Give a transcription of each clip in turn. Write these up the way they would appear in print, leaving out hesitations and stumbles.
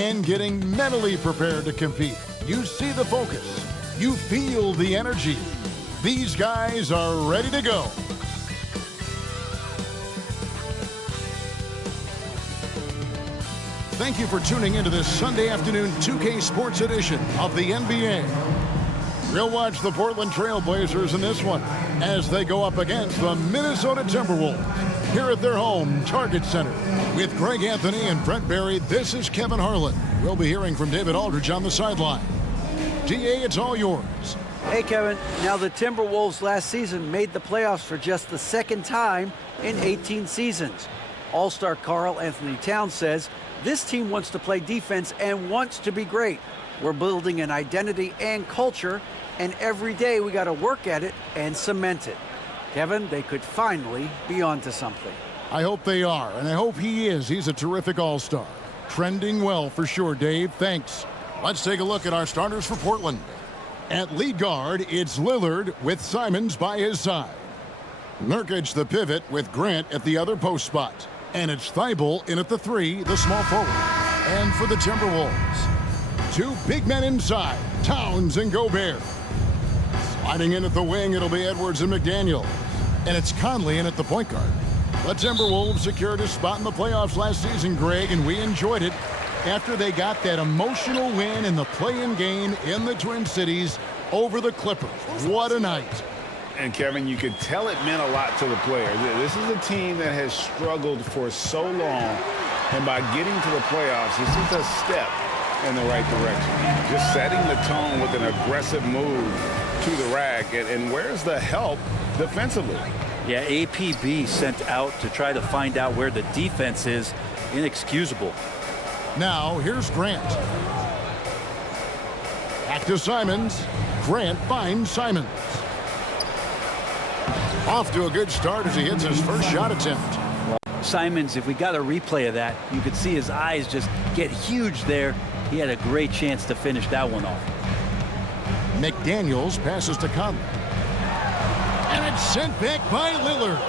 and getting mentally prepared to compete. You see the focus. You feel the energy. These guys are ready to go. Thank you for tuning into this Sunday afternoon 2K Sports edition of the NBA. We'll watch the Portland Trail Blazers in this one as they go up against the Minnesota Timberwolves here at their home Target Center. With Greg Anthony and Brent Barry, this is Kevin Harlan. We'll be hearing from David Aldridge on the sideline. DA, it's all yours. Hey, Kevin. Now, the Timberwolves last season made the playoffs for just the second time in 18 seasons. All-star Karl Anthony Towns says this team wants to play defense and wants to be great. We're building an identity and culture, and every day we got to work at it and cement it. Kevin, they could finally be onto something. I hope they are, and I hope he is. He's a terrific all-star. Trending well for sure, Dave. Thanks. Let's take a look at our starters for Portland. At lead guard, it's Lillard with Simons by his side. Nurkic the pivot with Grant at the other post spot. And it's Thibault in at the 3, the small forward. And for the Timberwolves, 2 big men inside, Towns and Gobert. Sliding in at the wing, it'll be Edwards and McDaniel. And it's Conley in at the point guard. The Timberwolves secured a spot in the playoffs last season, Greg, and we enjoyed it after they got that emotional win in the play-in game in the Twin Cities over the Clippers. What a night. And, Kevin, you could tell it meant a lot to the players. This is a team that has struggled for so long, and by getting to the playoffs, this is a step in the right direction. Just setting the tone with an aggressive move to the rack. And where's the help defensively? Yeah, APB sent out to try to find out where the defense is. Inexcusable. Now, here's Grant. Back to Simons. Grant finds Simons. Off to a good start as he hits his first shot attempt. Simons, if we got a replay of that, you could see his eyes just get huge there. He had a great chance to finish that one off. McDaniels passes to Conley. And it's sent back by Lillard.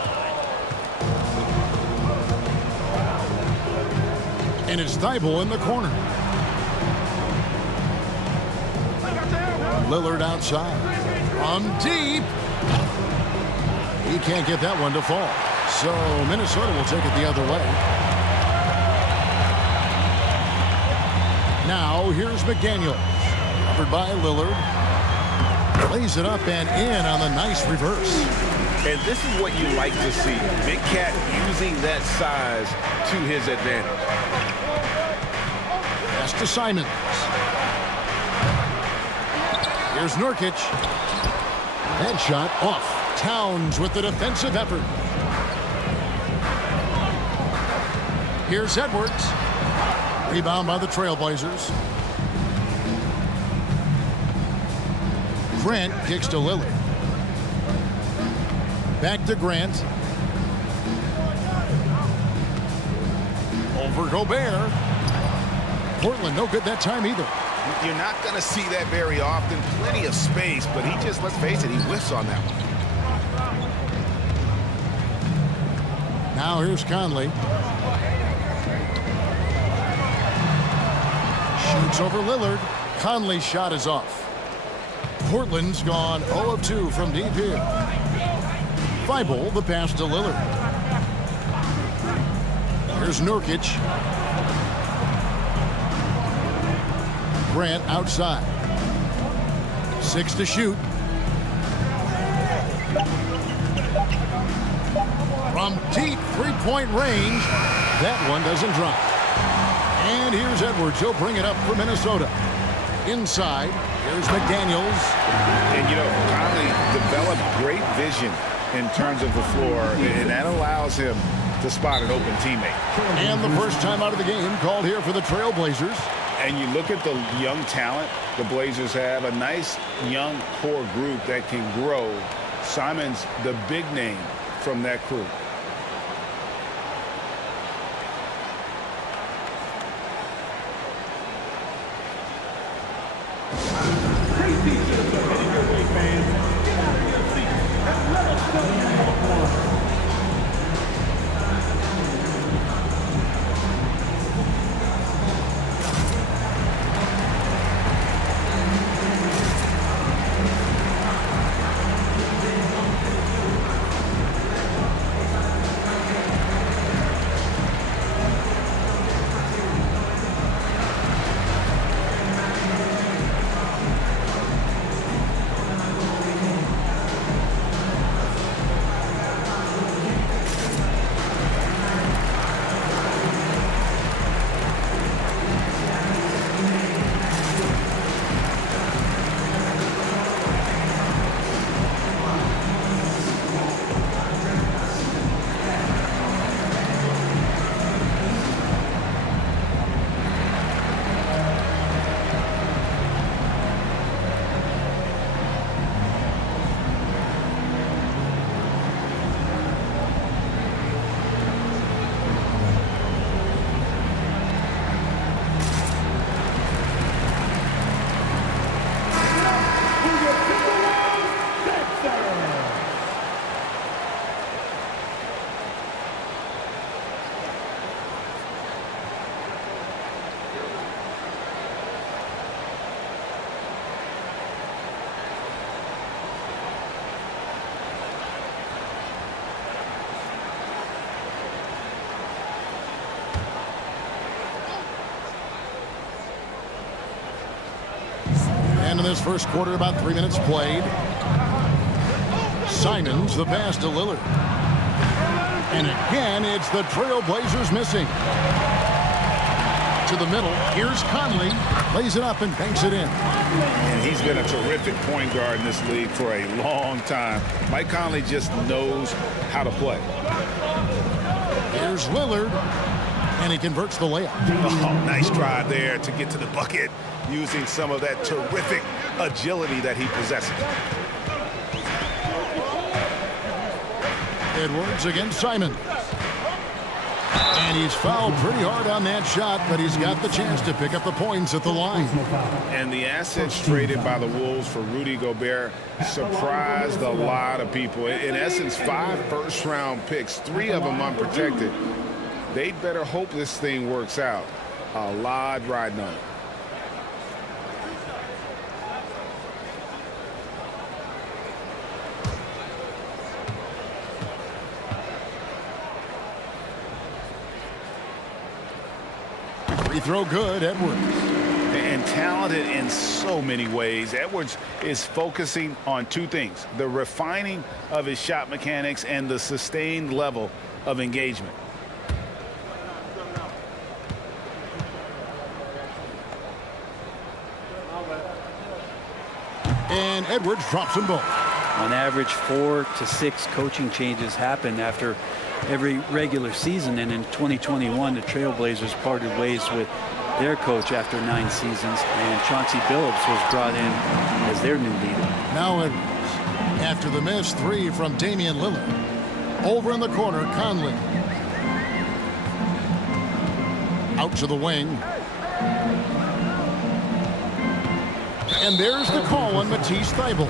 And it's Thibault in the corner. Lillard outside. From deep. He can't get that one to fall. So Minnesota will take it the other way. Now here's McDaniels. Covered by Lillard. Lays it up and in on the nice reverse. And this is what you like to see. Big Cat using that size to his advantage. Pass to Simons. Here's Nurkic. That shot off. Towns with the defensive effort. Here's Edwards. Rebound by the Trailblazers. Grant kicks to Lillard. Back to Grant. Over Gobert. Portland no good that time either. You're not going to see that very often. Plenty of space, but he just, let's face it, he whiffs on that one. Now here's Conley. Shoots over Lillard. Conley's shot is off. Portland's gone 0 of 2 from deep here. Thibault the pass to Lillard. Here's Nurkic. Grant outside. 6 to shoot. From deep three-point range, that one doesn't drop. And here's Edwards. He'll bring it up for Minnesota. Inside, here's McDaniels. And, you know, Conley developed great vision in terms of the floor, and that allows him to spot an open teammate. And the first time out of the game called here for the Trailblazers. And you look at the young talent the Blazers have, a nice young core group that can grow. Simons, the big name from that crew. And in this first quarter, about 3 minutes played. Simons, the pass to Lillard. And again, it's the Trailblazers missing. To the middle, here's Conley. Lays it up and banks it in. And he's been a terrific point guard in this league for a long time. Mike Conley just knows how to play. Here's Lillard. And he converts the layup. Oh, nice drive there to get to the bucket using some of that terrific agility that he possesses. Edwards against Simon. And he's fouled pretty hard on that shot, but he's got the chance to pick up the points at the line. And the assets traded by the Wolves for Rudy Gobert surprised a lot of people. In essence, 5 first-round picks, 3 of them unprotected. They'd better hope this thing works out. A lot riding on it. Free throw good, Edwards. And talented in so many ways. Edwards is focusing on 2 things: the refining of his shot mechanics and the sustained level of engagement. And Edwards drops them both. On average, 4 to 6 coaching changes happen after every regular season, and in 2021 the Trailblazers parted ways with their coach after 9 seasons, and Chauncey Billups was brought in as their new leader. Now Edwards, after the missed 3 from Damian Lillard. Over in the corner, Conley. Out to the wing. And there's the call on Matisse Thybulle.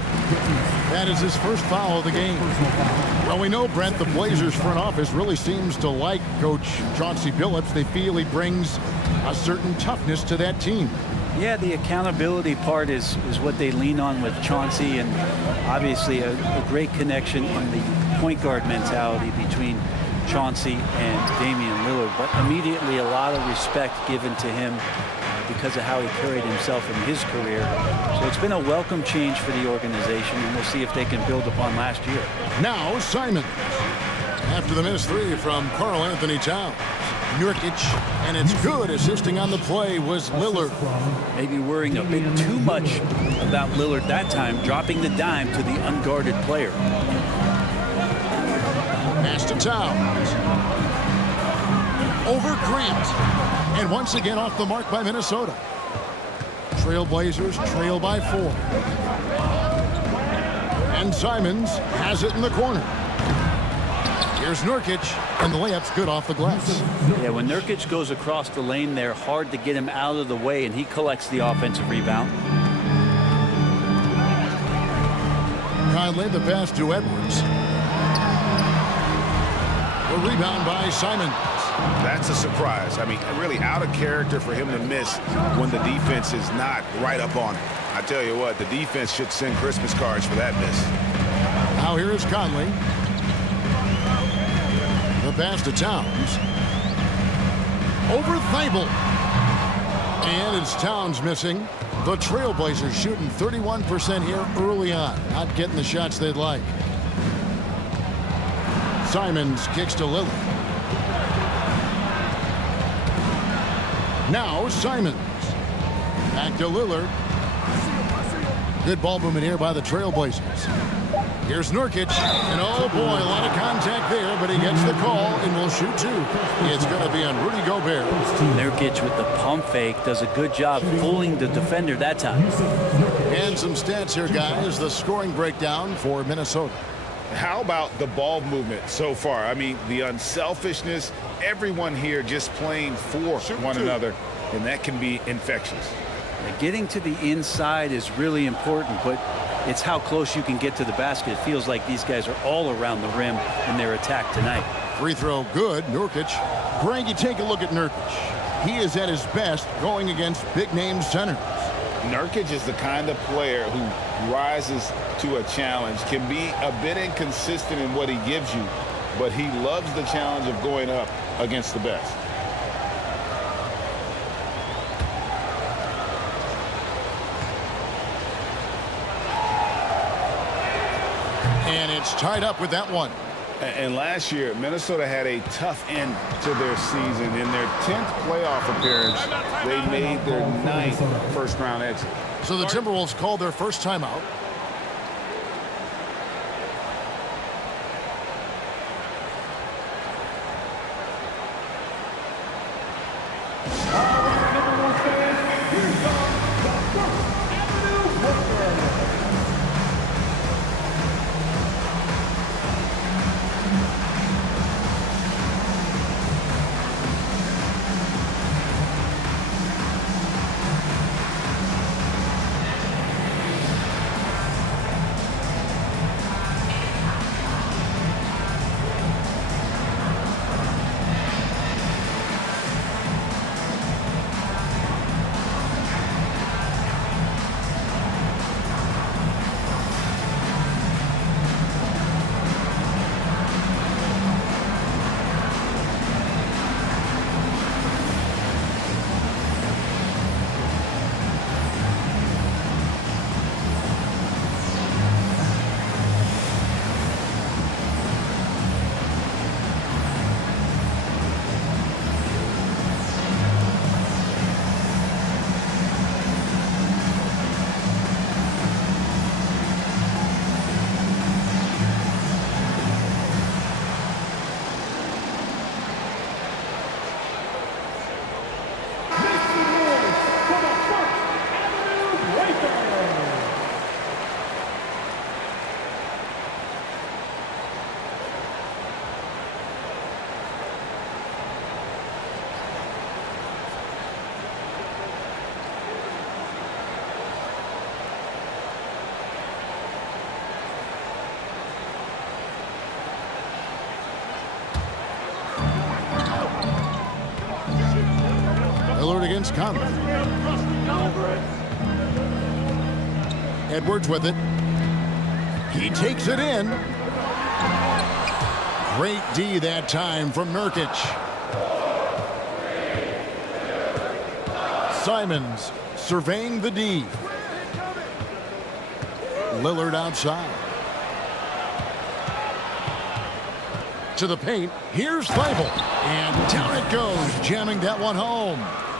That is his first foul of the game. Well, we know, Brent, the Blazers front office really seems to like Coach Chauncey Billups. They feel he brings a certain toughness to that team. Yeah, the accountability part is what they lean on with Chauncey, and obviously a great connection in the point guard mentality between Chauncey and Damian Lillard. But immediately a lot of respect given to him because of how he carried himself in his career. So it's been a welcome change for the organization, and we'll see if they can build upon last year. Now Simons. After the missed 3 from Karl Anthony Towns. Nurkic, and it's good. Assisting on the play was Lillard. Maybe worrying a bit too much about Lillard that time, dropping the dime to the unguarded player. Pass to Towns. Over Grant. And once again off the mark by Minnesota. Trailblazers trail by 4. And Simons has it in the corner. Here's Nurkic, and the layup's good off the glass. Yeah, when Nurkic goes across the lane, they're hard to get him out of the way, and he collects the offensive rebound. Conley, the pass to Edwards. A rebound by Simons. That's a surprise. I mean, really out of character for him to miss when the defense is not right up on it. I tell you what, the defense should send Christmas cards for that miss. Now here is Conley. The pass to Towns. Over Thybulle. And it's Towns missing. The Trailblazers shooting 31% here early on. Not getting the shots they'd like. Simons kicks to Lillard. Now Simons. Back to Lillard. Good ball movement here by the Trailblazers. Here's Nurkic. And oh boy, a lot of contact there, but he gets the call and will shoot 2. It's going to be on Rudy Gobert. Nurkic with the pump fake does a good job fooling the defender that time. And some stats here, guys. The scoring breakdown for Minnesota. How about the ball movement so far? I mean, the unselfishness, everyone here just playing for one another, and that can be infectious. Getting to the inside is really important, but it's how close you can get to the basket. It feels like these guys are all around the rim in their attack tonight. Free throw good. Nurkic. Greg, you take a look at Nurkic. He is at his best going against big-name centers. Nurkic is the kind of player who rises to a challenge, can be a bit inconsistent in what he gives you, but he loves the challenge of going up against the best. And it's tied up with that one. And last year, Minnesota had a tough end to their season. In their 10th playoff appearance, they made their 9th first-round exit. So the Timberwolves called their first timeout. Lillard against Conley. Edwards with it. He takes it in. Great D that time from Nurkic. Simons surveying the D. Lillard outside. To the paint. Here's Thibault. And down it goes, jamming that one home.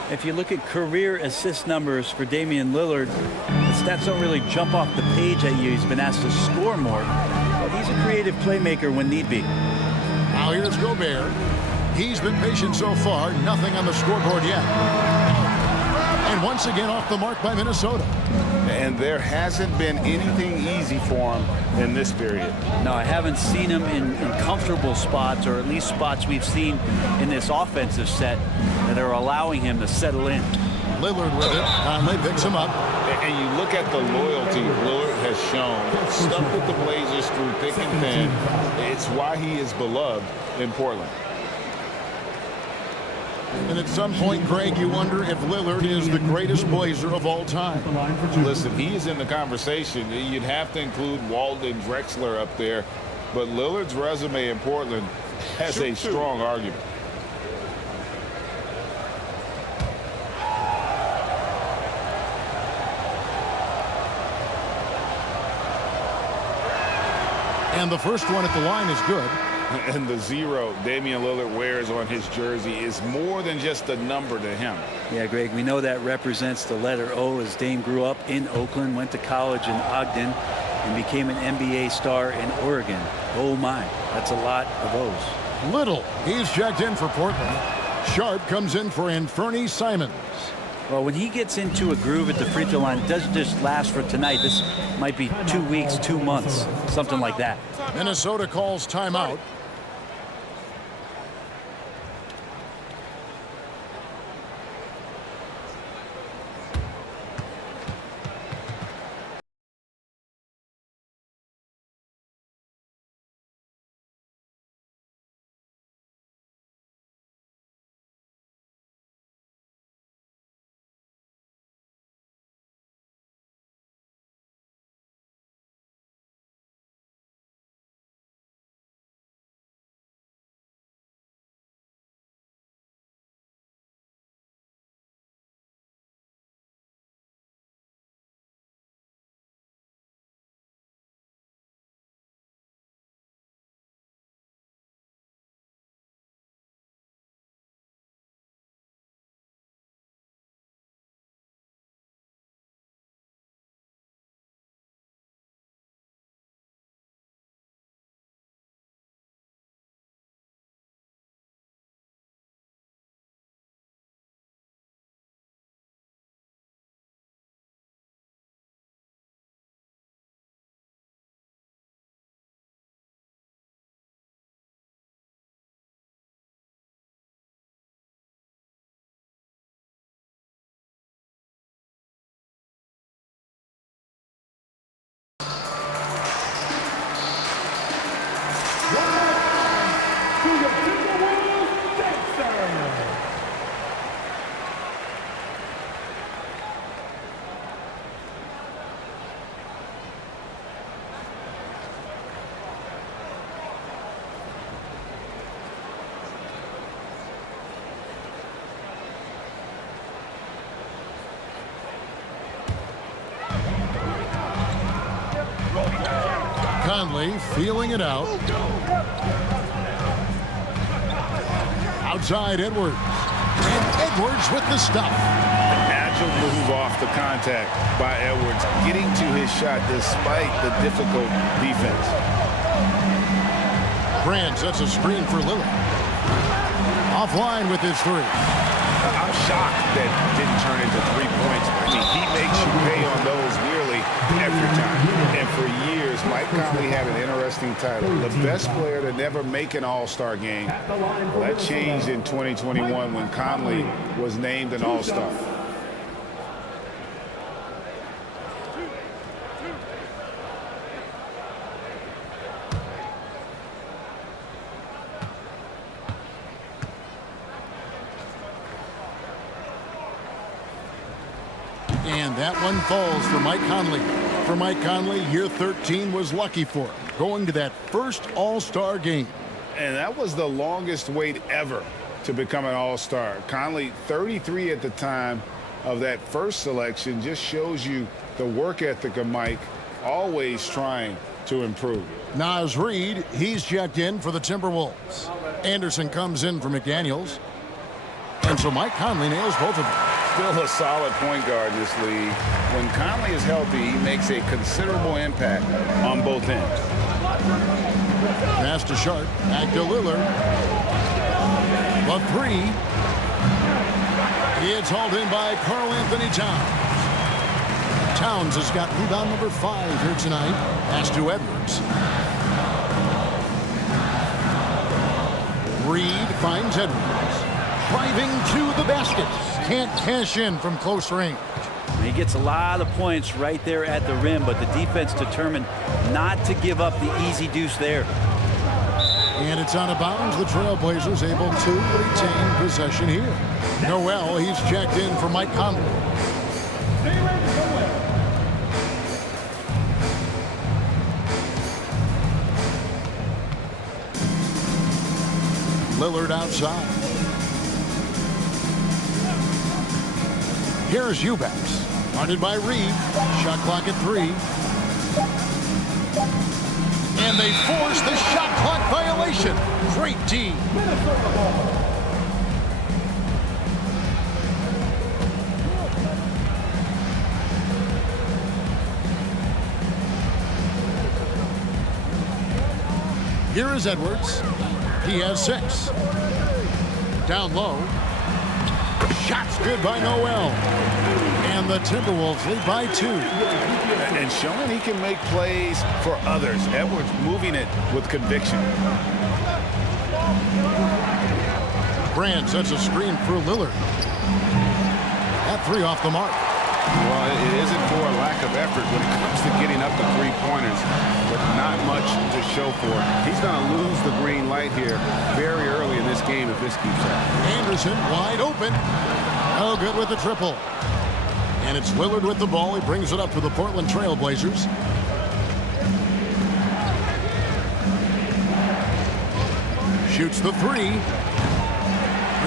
If you look at career assist numbers for Damian Lillard, the stats don't really jump off the page at you. He's been asked to score more, but he's a creative playmaker when need be. Now here's Gobert. He's been patient so far. Nothing on the scoreboard yet. And once again off the mark by Minnesota. And there hasn't been anything easy for him in this period. No, I haven't seen him in comfortable spots, or at least spots we've seen in this offensive set that are allowing him to settle in. Lillard with it. Conley picks him up. And you look at the loyalty Lillard has shown. Stuck with the Blazers through thick and thin. It's why he is beloved in Portland. And at some point, Greg, you wonder if Lillard is the greatest Blazer of all time. Listen, he is in the conversation. You'd have to include Walden, Drexler up there. But Lillard's resume in Portland has a strong argument. And the first one at the line is good. And the 0 Damian Lillard wears on his jersey is more than just a number to him. Yeah, Greg, we know that represents the letter O, as Dame grew up in Oakland, went to college in Ogden, and became an NBA star in Oregon. Oh my, that's a lot of O's. Little, he's checked in for Portland. Sharp comes in for Anthony Simons. Well, when he gets into a groove at the free throw line, it doesn't just last for tonight. This might be 2 weeks, 2 months, something like that. Minnesota calls timeout. Conley feeling it out. Outside Edwards. And Edwards with the stuff. Agile move off the contact by Edwards, getting to his shot despite the difficult defense. Grant sets a screen for Lillard. Offline with his three. I'm shocked that didn't turn into 3 points. I mean, he makes you pay on those nearly every time. And for years, Mike Conley had an interesting title. The best player to never make an All-Star game. Well, that changed in 2021 when Conley was named an All-Star. And that one falls for Mike Conley. For Mike Conley, year 13 was lucky for him, going to that first All-Star game. And that was the longest wait ever to become an All-Star. Conley, 33 at the time of that first selection, just shows you the work ethic of Mike, always trying to improve. Naz Reid, he's checked in for the Timberwolves. Anderson comes in for McDaniels. And so Mike Conley nails both of them. Still a solid point guard in this league. When Conley is healthy, he makes a considerable impact on both ends. Pass to Sharp, back to Lillard. The three. It's hauled in by Karl Anthony Towns. Towns has got rebound number 5 here tonight. Pass to Edwards. Reid finds Edwards. Driving to the basket. Can't cash in from close range. He gets a lot of points right there at the rim, but the defense determined not to give up the easy deuce there. And it's out of bounds. The Trailblazers able to retain possession here. Noel, he's checked in for Mike Conley. Lillard outside. Here's Eubanks. Guarded by Reid. Shot clock at 3. And they force the shot clock violation. Great team. Here is Edwards. He has 6. Down low. Shots good by Noel. And the Timberwolves lead by 2. And showing he can make plays for others. Edwards moving it with conviction. Brand sets a screen for Lillard. That 3 off the mark. Well, it isn't for a lack of effort when it comes to getting up the 3-pointers, but not much to show for it. He's going to lose the green light here very early in this game if this keeps up. Anderson wide open. No good with the triple. And it's Lillard with the ball. He brings it up for the Portland Trailblazers. Shoots the 3.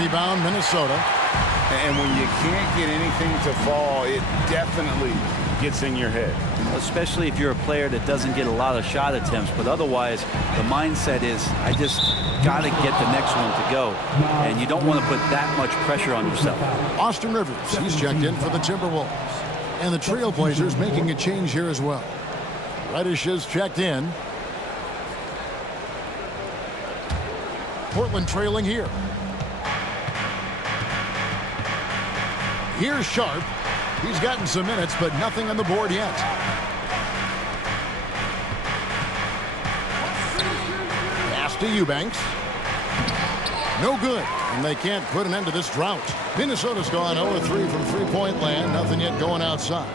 Rebound, Minnesota. And when you can't get anything to fall, it definitely gets in your head. Especially if you're a player that doesn't get a lot of shot attempts, but otherwise the mindset is I just got to get the next one to go, and you don't want to put that much pressure on yourself. Austin Rivers, he's checked in for the Timberwolves. And the Trailblazers making a change here as well. Reddish is checked in. Portland trailing here. Here's Sharp. He's gotten some minutes, but nothing on the board yet. Pass to Eubanks. No good, and they can't put an end to this drought. Minnesota's gone 0-3 from three-point land. Nothing yet going outside.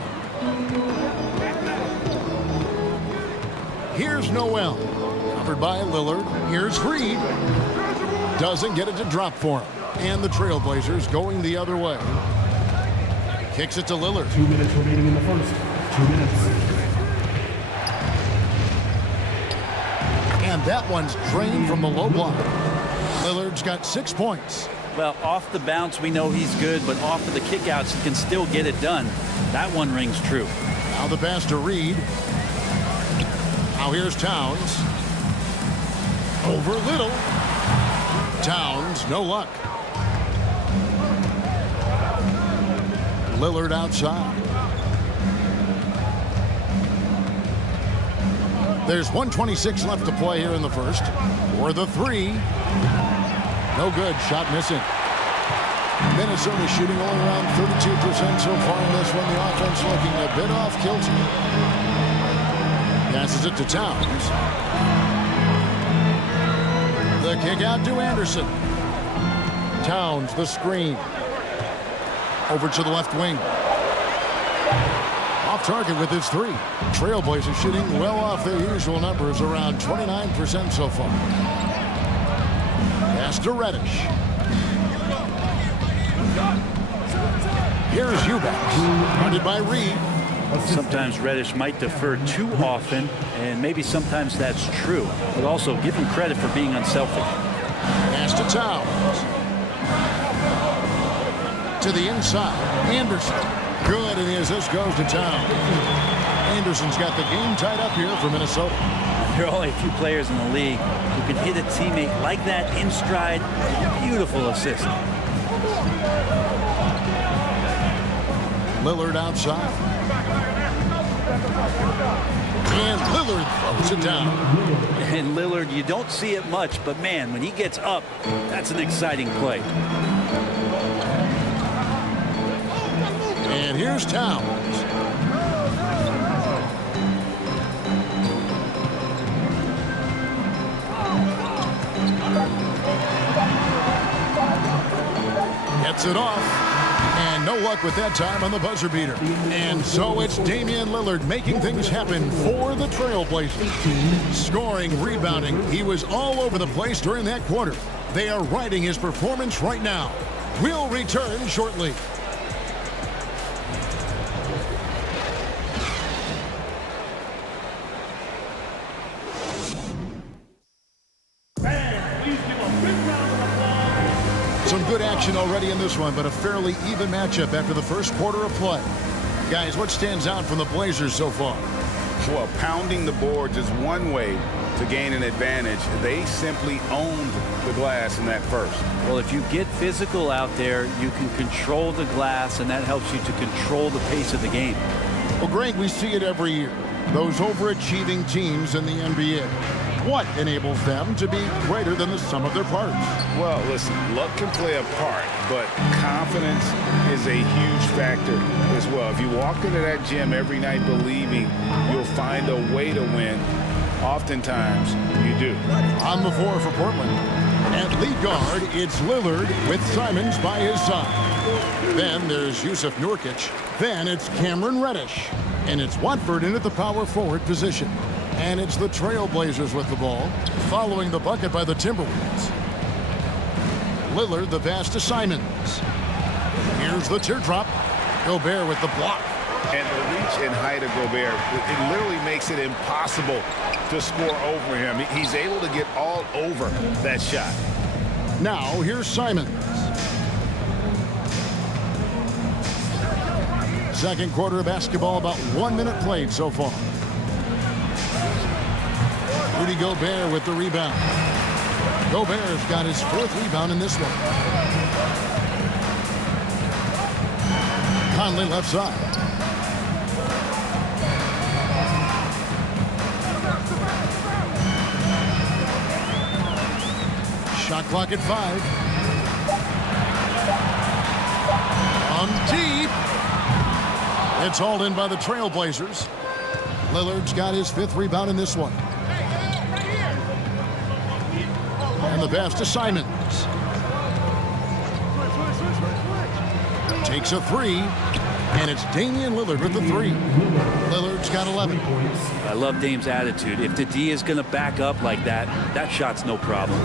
Here's Noel. Covered by Lillard. Here's Reid. Doesn't get it to drop for him. And the Trailblazers going the other way. Kicks it to Lillard. 2 minutes remaining in the first. 2 minutes. And that one's drained from the low block. Lillard's got 6 points. Well, off the bounce, we know he's good, but off of the kickouts, he can still get it done. That one rings true. Now the pass to Reid. Now here's Towns. Over Little. Towns, no luck. Lillard outside. There's 1:26 left to play here in the first. For the three. No good. Shot missing. Minnesota shooting only around 32% so far in this one. The offense looking a bit off kilter. Passes it to Towns. The kick out to Anderson. Towns, the screen. Over to the left wing. Off target with his three. Trailblazers shooting well off their usual numbers, around 29% so far. Pass to Reddish. Here's Eubanks. Guarded by Reed. Sometimes Reddish might defer too often, and maybe sometimes that's true. But also give him credit for being unselfish. Pass to Towns. To the inside. Anderson. Good, and as this goes to Towns. Anderson's got the game tied up here for Minnesota. There are only a few players in the league who can hit a teammate like that in stride. Beautiful assist. Lillard outside. And Lillard throws it down. And Lillard, you don't see it much, but man, when he gets up, that's an exciting play. And here's Towns. Gets it off. And no luck with that time on the buzzer beater. And so it's Damian Lillard making things happen for the Trailblazers. Scoring, rebounding. He was all over the place during that quarter. They are riding his performance right now. We'll return shortly. Some good action already in this one, but a fairly even matchup after the first quarter of play. Guys, what stands out from the Blazers so far? Well, pounding the boards is one way to gain an advantage. They simply owned the glass in that first. Well, if you get physical out there, you can control the glass, and that helps you to control the pace of the game. Well, Greg, we see it every year. Those overachieving teams in the NBA. What enables them to be greater than the sum of their parts? Well, listen, luck can play a part, but confidence is a huge factor as well. If you walk into that gym every night believing you'll find a way to win, oftentimes you do. On the floor for Portland. At lead guard, it's Lillard with Simons by his side. Then there's Yusuf Nurkic. Then it's Cameron Reddish. And it's Watford in at the power forward position. And it's the Trailblazers with the ball, following the bucket by the Timberwolves. Lillard, the pass to Simons. Here's the teardrop. Gobert with the block. And the reach and height of Gobert, it literally makes it impossible to score over him. He's able to get all over that shot. Now, here's Simons. Second quarter of basketball, about 1 minute played so far. Rudy Gobert with the rebound. Gobert's got his fourth rebound in this one. Conley left side. Shot clock at 5. Deep. It's hauled in by the Trailblazers. Lillard's got his fifth rebound in this one. And the pass to Simons. Takes a three. And it's Damian Lillard with the three. Lillard's got 11. I love Dame's attitude. If the D is going to back up like that, that shot's no problem.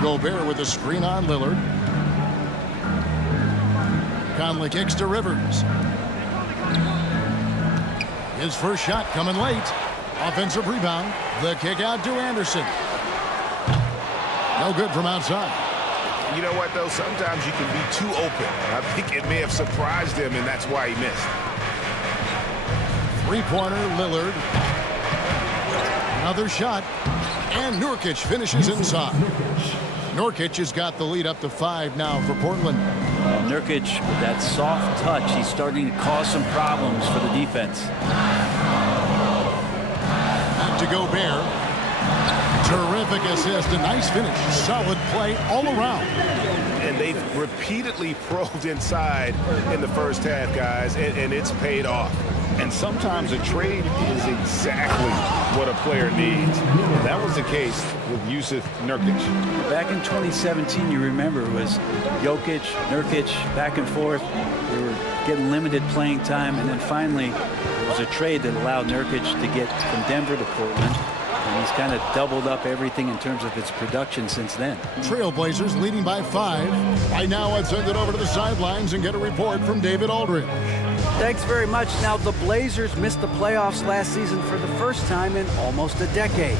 Gobert with a screen on Lillard. Conley kicks to Rivers. His first shot coming late. Offensive rebound. The kick out to Anderson. No good from outside. You know what, though? Sometimes you can be too open. I think it may have surprised him, and that's why he missed. Three-pointer, Lillard. Another shot. And Nurkic finishes inside. Nurkic has got the lead up to 5 now for Portland. Nurkic, with that soft touch, he's starting to cause some problems for the defense. And to Gobert. Terrific assist. A nice finish. Solid play all around. And they've repeatedly probed inside in the first half, guys, and it's paid off. And sometimes a trade is exactly what a player needs. And that was the case with Yusuf Nurkic. Back in 2017, you remember, it was Jokic, Nurkic, back and forth. They were getting limited playing time, and then finally there was a trade that allowed Nurkic to get from Denver to Portland. And he's kind of doubled up everything in terms of its production since then. Trailblazers leading by 5. Right now, let's send it over to the sidelines and get a report from David Aldridge. Thanks very much. Now, the Blazers missed the playoffs last season for the first time in almost a decade.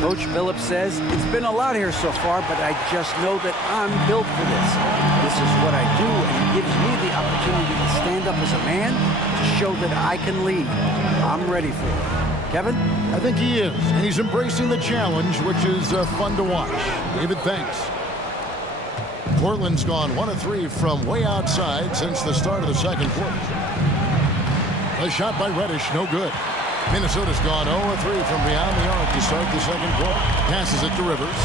Coach Phillips says, it's been a lot here so far, but I just know that I'm built for this. This is what I do, and it gives me the opportunity to stand up as a man to show that I can lead. I'm ready for it. Kevin? I think he is, and he's embracing the challenge, which is fun to watch. David, thanks. Portland's gone 1 of 3 from way outside since the start of the second quarter. A shot by Reddish, no good. Minnesota's gone 0 of 3 from beyond the arc to start the second quarter. Passes it to Rivers.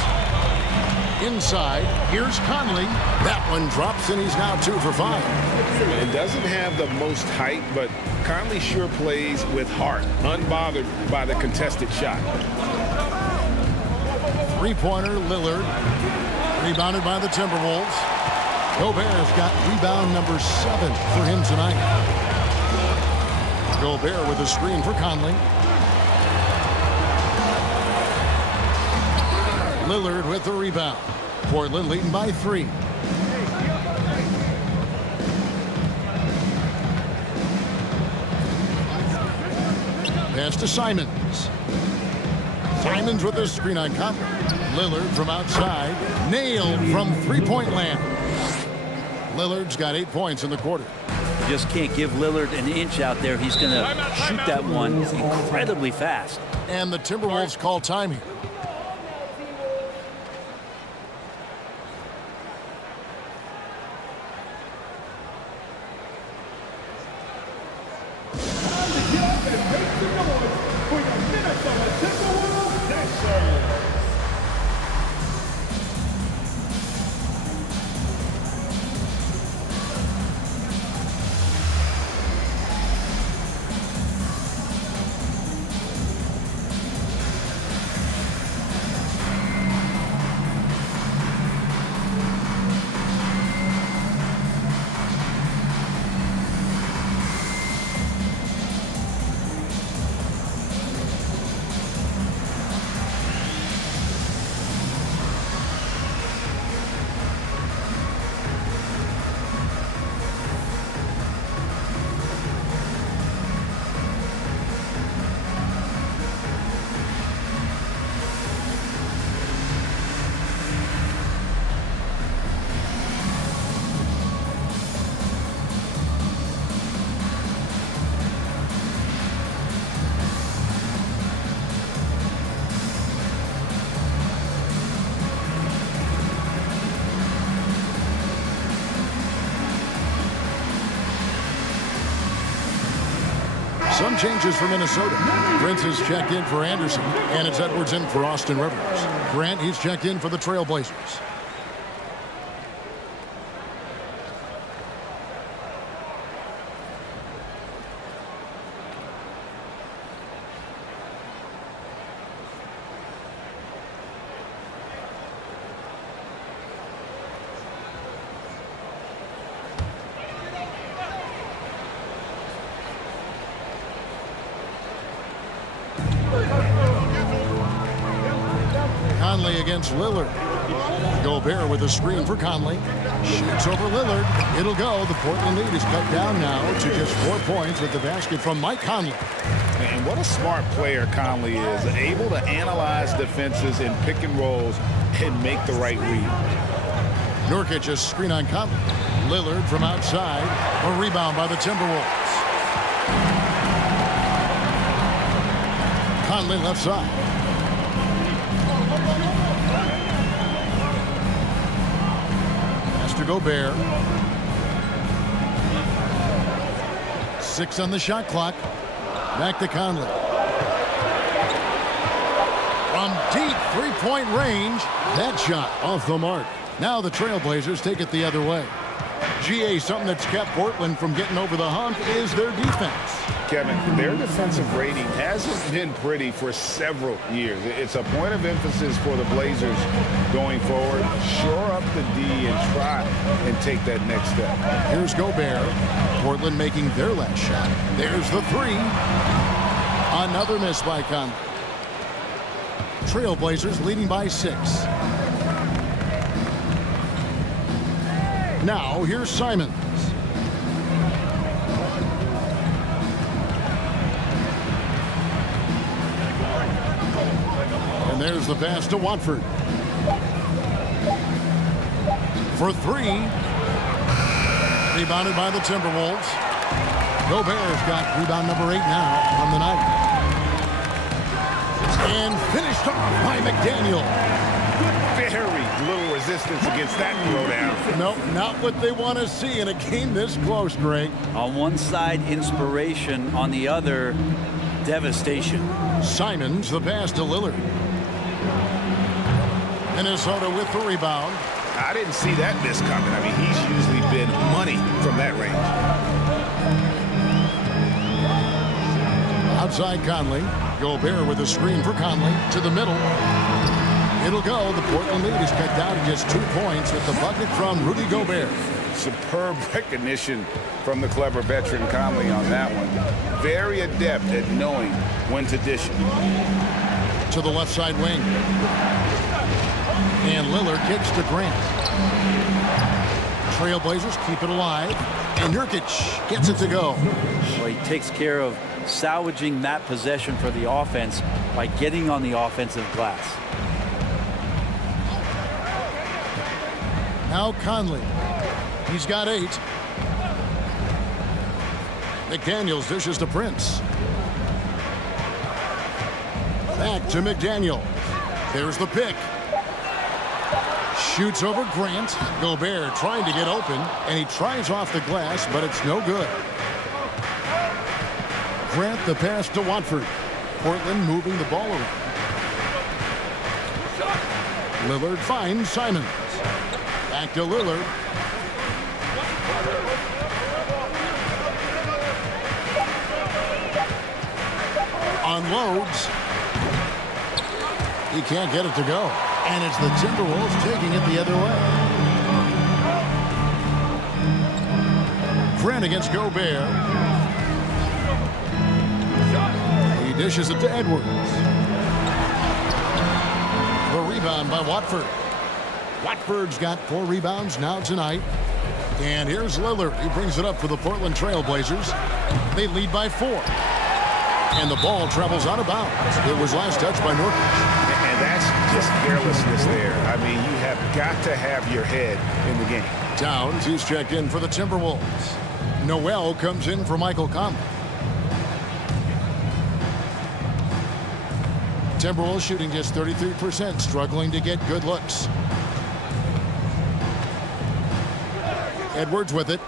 Inside, here's Conley. That one drops, and he's now 2 for 5. And doesn't have the most height, but Conley sure plays with heart, unbothered by the contested shot. Three-pointer, Lillard. Rebounded by the Timberwolves. Gobert's got rebound number 7 for him tonight. Gobert with a screen for Conley. Lillard with the rebound. Portland leading by 3. Pass to Simons. Simons with the screen on Conley. Lillard from outside. Nailed from three-point land. Lillard's got 8 points in the quarter. You just can't give Lillard an inch out there. He's going to shoot that one incredibly fast. And the Timberwolves call time here. Some changes for Minnesota. Prince has checked in for Anderson, and it's Edwards in for Austin Rivers. Grant, he's checked in for the Trailblazers. Conley against Lillard. Gobert with a screen for Conley. Shoots over Lillard. It'll go. The Portland lead is cut down now to just 4 points with the basket from Mike Conley. And what a smart player Conley is. Able to analyze defenses in pick and rolls and make the right read. Nurkic a screen on Conley. Lillard from outside. A rebound by the Timberwolves. Conley left side. Pass to Gobert. 6 on the shot clock. Back to Conley. From deep three-point range, that shot off the mark. Now the Trailblazers take it the other way. GA, something that's kept Portland from getting over the hump is their defense. Kevin, their defensive rating hasn't been pretty for several years. It's a point of emphasis for the Blazers going forward. Shore up the D and try and take that next step. Here's Gobert. Portland making their last shot. There's the three. Another miss by Conley. Trailblazers leading by 6. Now here's Simons. And there's the pass to Watford. For 3. Rebounded by the Timberwolves. Gobert's got rebound number 8 now from the night. And finished off by McDaniel. Very little resistance against that throwdown. Nope, not what they want to see in a game this close, Greg. On one side, inspiration. On the other, devastation. Simons, the pass to Lillard. Minnesota with the rebound. I didn't see that miss coming. I mean, he's usually been money from that range. Outside Conley. Gobert with a screen for Conley to the middle. It'll go. The Portland lead is cut down to just 2 points with the bucket from Rudy Gobert. Superb recognition from the clever veteran Conley on that one. Very adept at knowing when to dish it. To the left side wing. And Lillard kicks to Grant. Trailblazers keep it alive. And Nurkic gets it to go. Well, he takes care of salvaging that possession for the offense by getting on the offensive glass. Now Conley. He's got 8. McDaniels dishes to Prince. Back to McDaniel. There's the pick. Shoots over Grant. Gobert trying to get open, and he tries off the glass, but it's no good. Grant the pass to Watford. Portland moving the ball around. Lillard finds Simons. Back to Lillard. Unloads. He can't get it to go. And it's the Timberwolves taking it the other way. Grant against Gobert. He dishes it to Edwards. The rebound by Watford. Watford's got 4 rebounds now tonight. And here's Lillard. He brings it up for the Portland Trailblazers. They lead by 4. And the ball travels out of bounds. It was last touched by Nurkic. And that's just carelessness there. I mean, you have got to have your head in the game. Towns, he's checked in for the Timberwolves. Noel comes in for Michael Conley. Timberwolves shooting just 33%, struggling to get good looks. Edwards with it.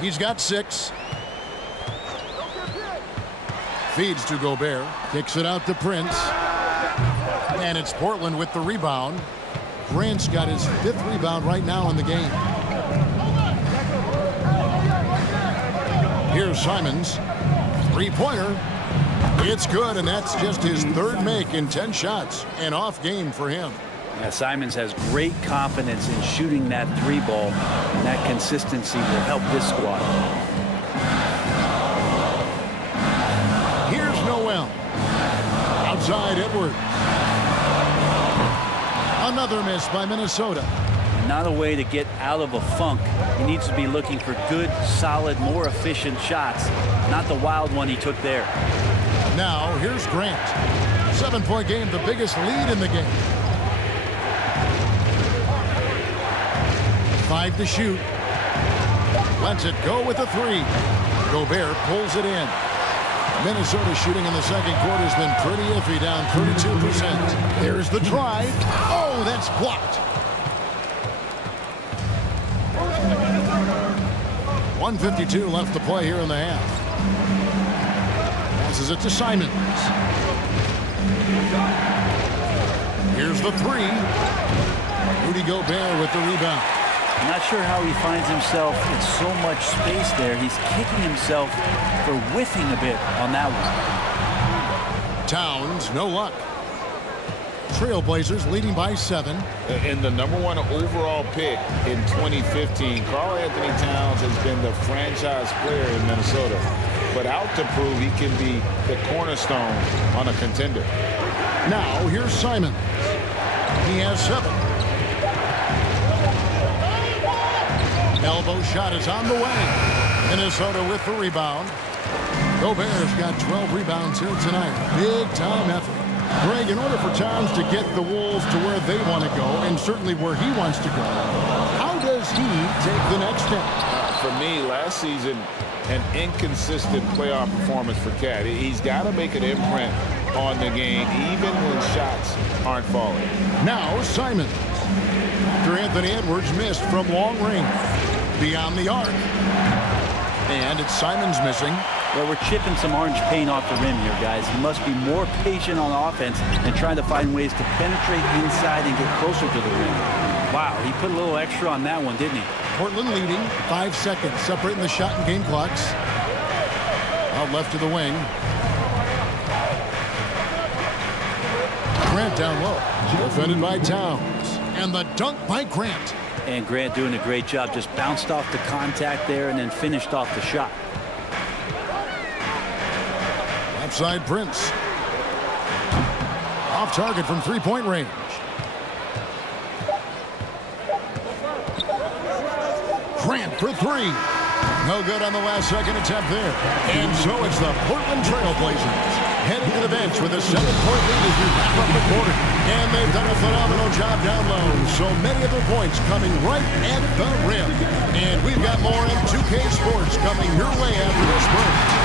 He's got 6. Feeds to Gobert. Kicks it out to Prince. And it's Portland with the rebound. Grant's got his 5th rebound right now in the game. Here's Simons. 3-pointer. It's good, and that's just his 3rd make in 10 shots. An off game for him. Yeah, Simons has great confidence in shooting that 3-ball, and that consistency will help this squad. Here's Noel. Outside Edwards. Another miss by Minnesota. Not a way to get out of a funk. He needs to be looking for good, solid, more efficient shots, not the wild one he took there. Now here's Grant. 7-point game, the biggest lead in the game. 5 to shoot. Lets it go with a 3. Gobert pulls it in. Minnesota shooting in the second quarter has been pretty iffy, down 32%. There's the drive. Oh, that's blocked. 1:52 left to play here in the half. Passes it to Simons. Here's the three. Rudy Gobert with the rebound. I'm not sure how he finds himself in so much space there. He's kicking himself for whiffing a bit on that one. Towns, no luck. Trailblazers leading by 7. And the #1 overall pick in 2015, Karl Anthony Towns has been the franchise player in Minnesota, but out to prove he can be the cornerstone on a contender. Now here's Simon. He has 7. Elbow shot is on the way. Minnesota with the rebound. Gobert's got 12 rebounds here tonight. Big time effort. Greg, in order for Towns to get the Wolves to where they want to go, and certainly where he wants to go, how does he take the next step? For me, last season, an inconsistent playoff performance for Cat. He's got to make an imprint on the game, even when shots aren't falling. Now Simon. After Anthony Edwards missed from long range. Beyond the arc. And it's Simons missing. Well, we're chipping some orange paint off the rim here, guys. He must be more patient on offense and trying to find ways to penetrate inside and get closer to the rim. Wow, he put a little extra on that one, didn't he? Portland leading, 5 seconds, separating the shot and game clocks. Out left to the wing. Grant down low. Defended by Towns. And the dunk by Grant. And Grant doing a great job. Just bounced off the contact there and then finished off the shot. Outside Prince. Off target from three-point range. Grant for 3. No good on the last second attempt there. And so it's the Portland Trailblazers heading to the bench with a 7-point lead as we wrap up the quarter. And they've done a phenomenal job down low. So many of their points coming right at the rim. And we've got more M2K Sports coming your way after this break.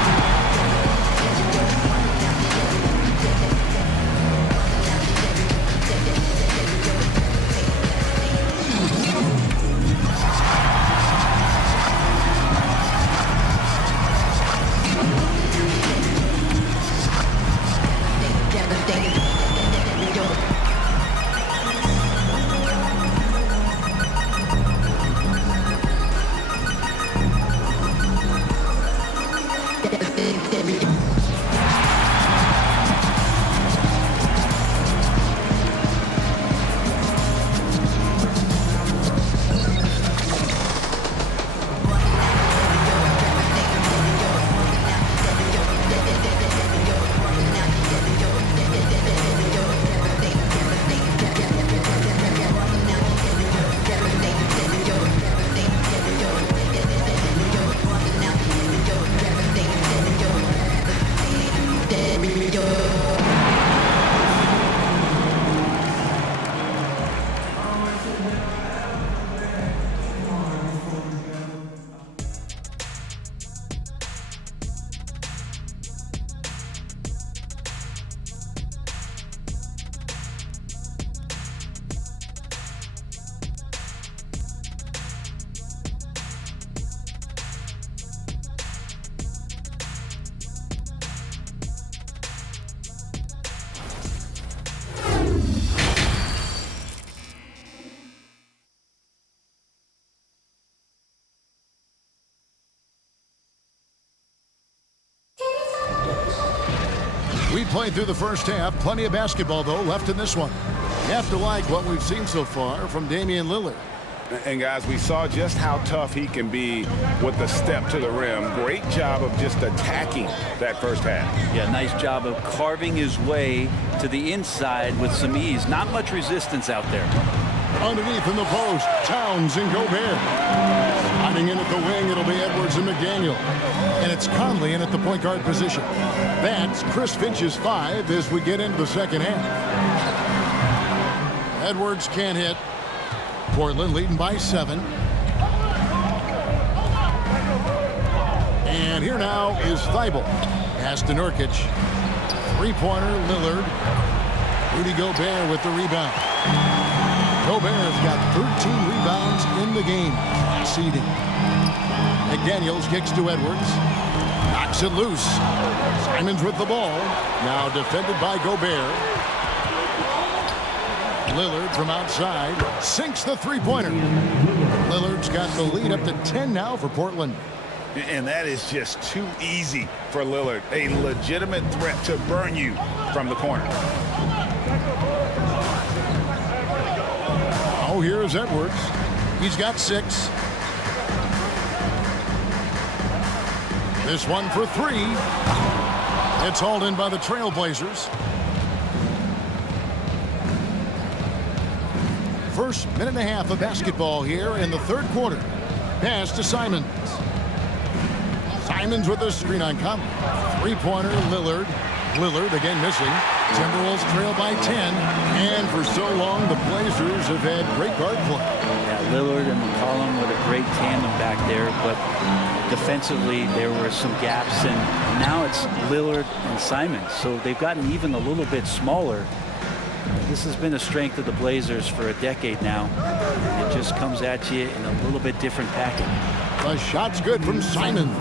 We played through the first half. Plenty of basketball, though, left in this one. You have to like what we've seen so far from Damian Lillard. And, guys, we saw just how tough he can be with the step to the rim. Great job of just attacking that first half. Yeah, nice job of carving his way to the inside with some ease. Not much resistance out there. Underneath in the post, Towns and Gobert. Hiding in at the wing, it'll be Edwards and McDaniel. And it's Conley in at the point guard position. That's Chris Finch's 5 as we get into the second half. Edwards can't hit. Portland leading by 7. And here now is Thibault. Pass to Nurkic. Three-pointer, Lillard. Rudy Gobert with the rebound. Gobert's got 13 rebounds in the game. Seeding. McDaniels kicks to Edwards. Knocks it loose. Simons with the ball. Now defended by Gobert. Lillard from outside sinks the three-pointer. Lillard's got the lead up to 10 now for Portland. And that is just too easy for Lillard. A legitimate threat to burn you from the corner. Oh, here's Edwards. He's got 6. This one for 3. It's hauled in by the Trailblazers. First minute and a half of basketball here in the third quarter. Pass to Simons. Simons with a screen on Conley. Three-pointer, Lillard. Lillard again missing. Timberwolves trail by 10. And for so long, the Blazers have had great guard play. Yeah, Lillard and McCollum with a great tandem back there, but defensively there were some gaps, and now it's Lillard and Simons. So they've gotten even a little bit smaller. This has been a strength of the Blazers for a decade now. It just comes at you in a little bit different package. The shot's good from Simons.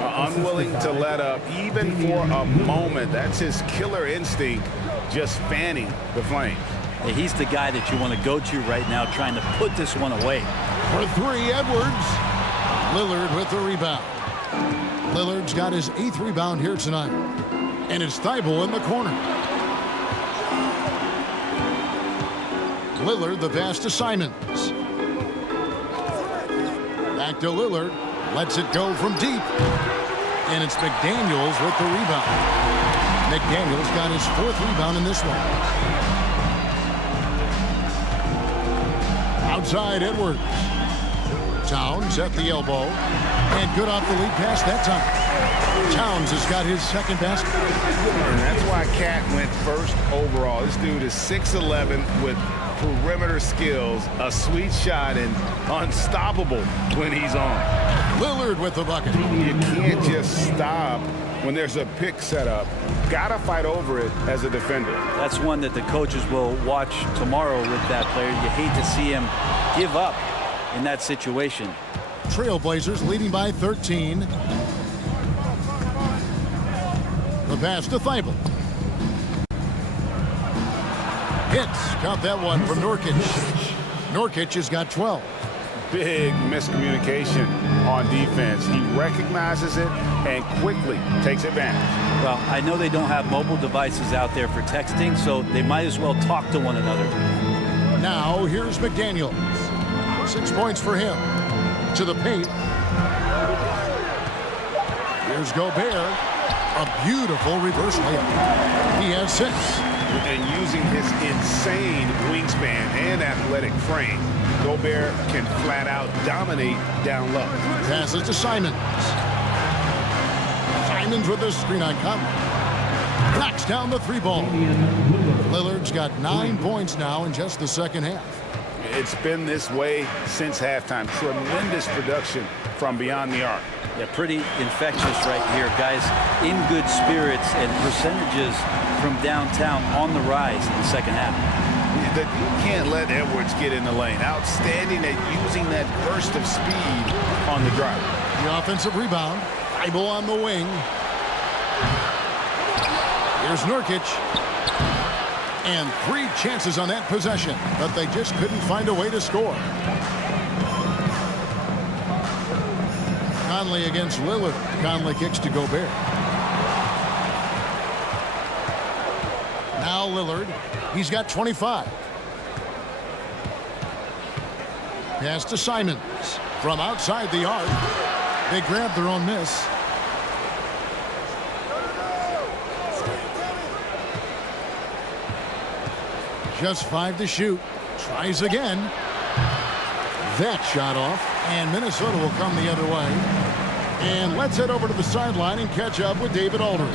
Unwilling to let up even for a moment. That's his killer instinct, just fanning the flames. Yeah, he's the guy that you want to go to right now, trying to put this one away. For 3, Edwards. Lillard with the rebound. Lillard's got his 8th rebound here tonight. And it's Thibault in the corner. Lillard the pass to Simons. Back to Lillard. Lets it go from deep. And it's McDaniels with the rebound. McDaniels got his 4th rebound in this one. Outside Edwards. Towns at the elbow. And good off the lead pass that time. Towns has got his 2nd basket. And that's why Cat went first overall. This dude is 6'11" with perimeter skills, a sweet shot, and unstoppable when he's on. Lillard with the bucket. You can't just stop when there's a pick set up. Gotta fight over it as a defender. That's one that the coaches will watch tomorrow with that player. You hate to see him give up in that situation. Trailblazers leading by 13. The pass to Thibault. Hits. Caught that one from Nurkic. Nurkic has got 12. Big miscommunication on defense. He recognizes it and quickly takes advantage. Well, I know they don't have mobile devices out there for texting, so they might as well talk to one another. Now here's McDaniels. 6 points for him. To the paint. Here's Gobert. A beautiful reverse layup. He has 6. And using his insane wingspan and athletic frame, Gobert can flat out dominate down low. Passes to Simons. Simons with the screen on Conley. Knocks down the 3-ball. Lillard's got 9 points now in just the second half. It's been this way since halftime. Tremendous production from beyond the arc. Yeah, pretty infectious right here. Guys in good spirits and percentages from downtown on the rise in the second half. You can't let Edwards get in the lane. Outstanding at using that burst of speed on the drive. The offensive rebound. Thibault on the wing. Here's Nurkic. And 3 chances on that possession, but they just couldn't find a way to score. Conley against Lillard. Conley kicks to Gobert. Now Lillard. He's got 25. Pass to Simons. From outside the arc. They grab their own miss. Just 5 to shoot. Tries again. That shot off. And Minnesota will come the other way. And let's head over to the sideline and catch up with David Aldridge.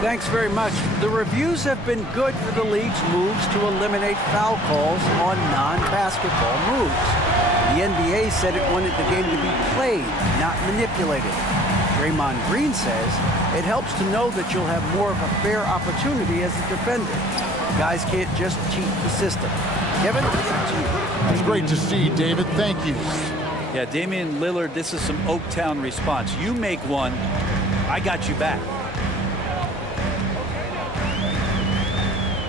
Thanks very much. The reviews have been good for the league's moves to eliminate foul calls on non-basketball moves. The NBA said it wanted the game to be played, not manipulated. Draymond Green says it helps to know that you'll have more of a fair opportunity as a defender. Guys can't just cheat the system. Kevin, back to you. It's great to see, David. Thank you. Yeah, Damian Lillard, this is some Oaktown response. You make one, I got you back.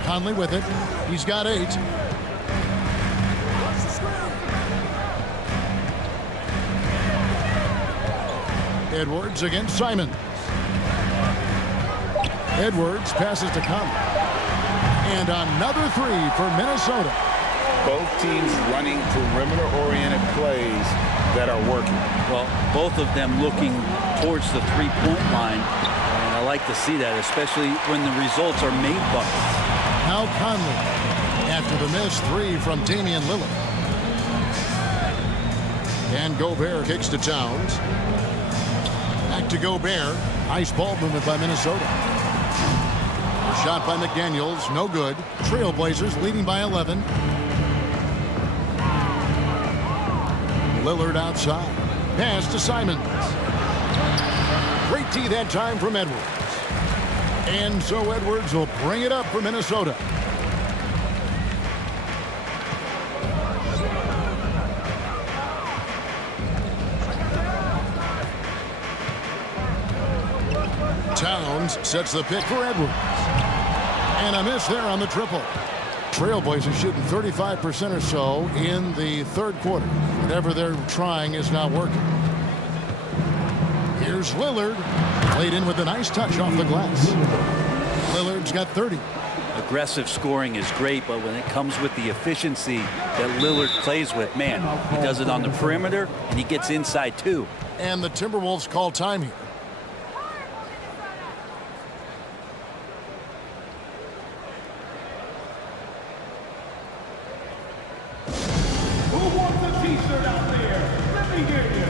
Conley with it. He's got 8. Edwards against Simon. Edwards passes to Conley. And another 3 for Minnesota. Both teams running perimeter-oriented plays that are working. Well, both of them looking towards the three-point line. And I like to see that, especially when the results are made buckets. Now Conley after the missed 3 from Damian Lillard. And Gobert kicks to Towns. Back to Gobert. Nice ball movement by Minnesota. Shot by McDaniels, no good. Trailblazers leading by 11. Lillard outside. Pass to Simons. Great D that time from Edwards. And so Edwards will bring it up for Minnesota. Towns sets the pick for Edwards. And a miss there on the triple. Trailblazers shooting 35% or so in the third quarter. Whatever they're trying is not working. Here's Lillard. Played in with a nice touch off the glass. Lillard's got 30. Aggressive scoring is great, but when it comes with the efficiency that Lillard plays with, man, he does it on the perimeter and he gets inside too. And the Timberwolves call time here. Who wants a t-shirt out there? Let me hear you.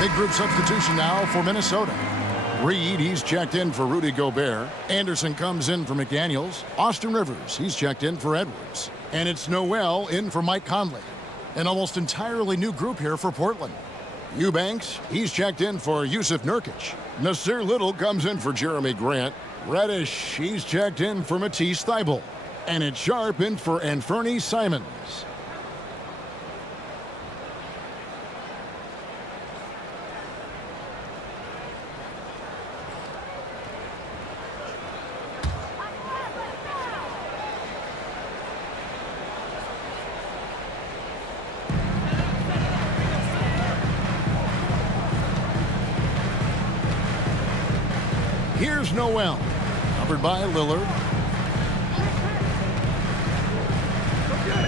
Big group substitution now for Minnesota. Reed, he's checked in for Rudy Gobert. Anderson comes in for McDaniels. Austin Rivers, he's checked in for Edwards. And it's Noel in for Mike Conley. An almost entirely new group here for Portland. Eubanks, he's checked in for Yusuf Nurkic. Nasir Little comes in for Jeremy Grant. Reddish, he's checked in for Matisse Thybulle. And it's Sharp in for Anthony Simons. Here's Noel, covered by Lillard.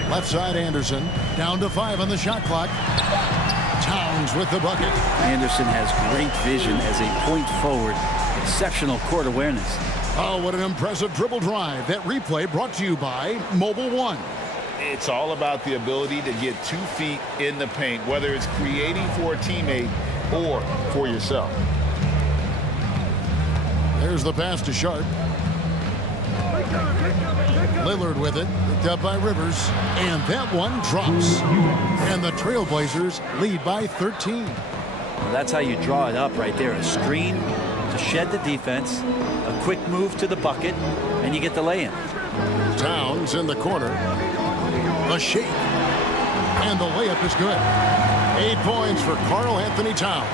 Left side Anderson, down to 5 on the shot clock. Towns with the bucket. Anderson has great vision as a point forward. Exceptional court awareness. Oh, what an impressive dribble drive. That replay brought to you by Mobile One. It's all about the ability to get 2 feet in the paint, whether it's creating for a teammate or for yourself. There's the pass to Sharp. Lillard with it, picked up by Rivers, and that one drops. And the Trailblazers lead by 13. Well, that's how you draw it up right there. A screen to shed the defense, a quick move to the bucket, and you get the lay-in. Towns in the corner. A shake. And the layup is good. 8 points for Karl Anthony Towns.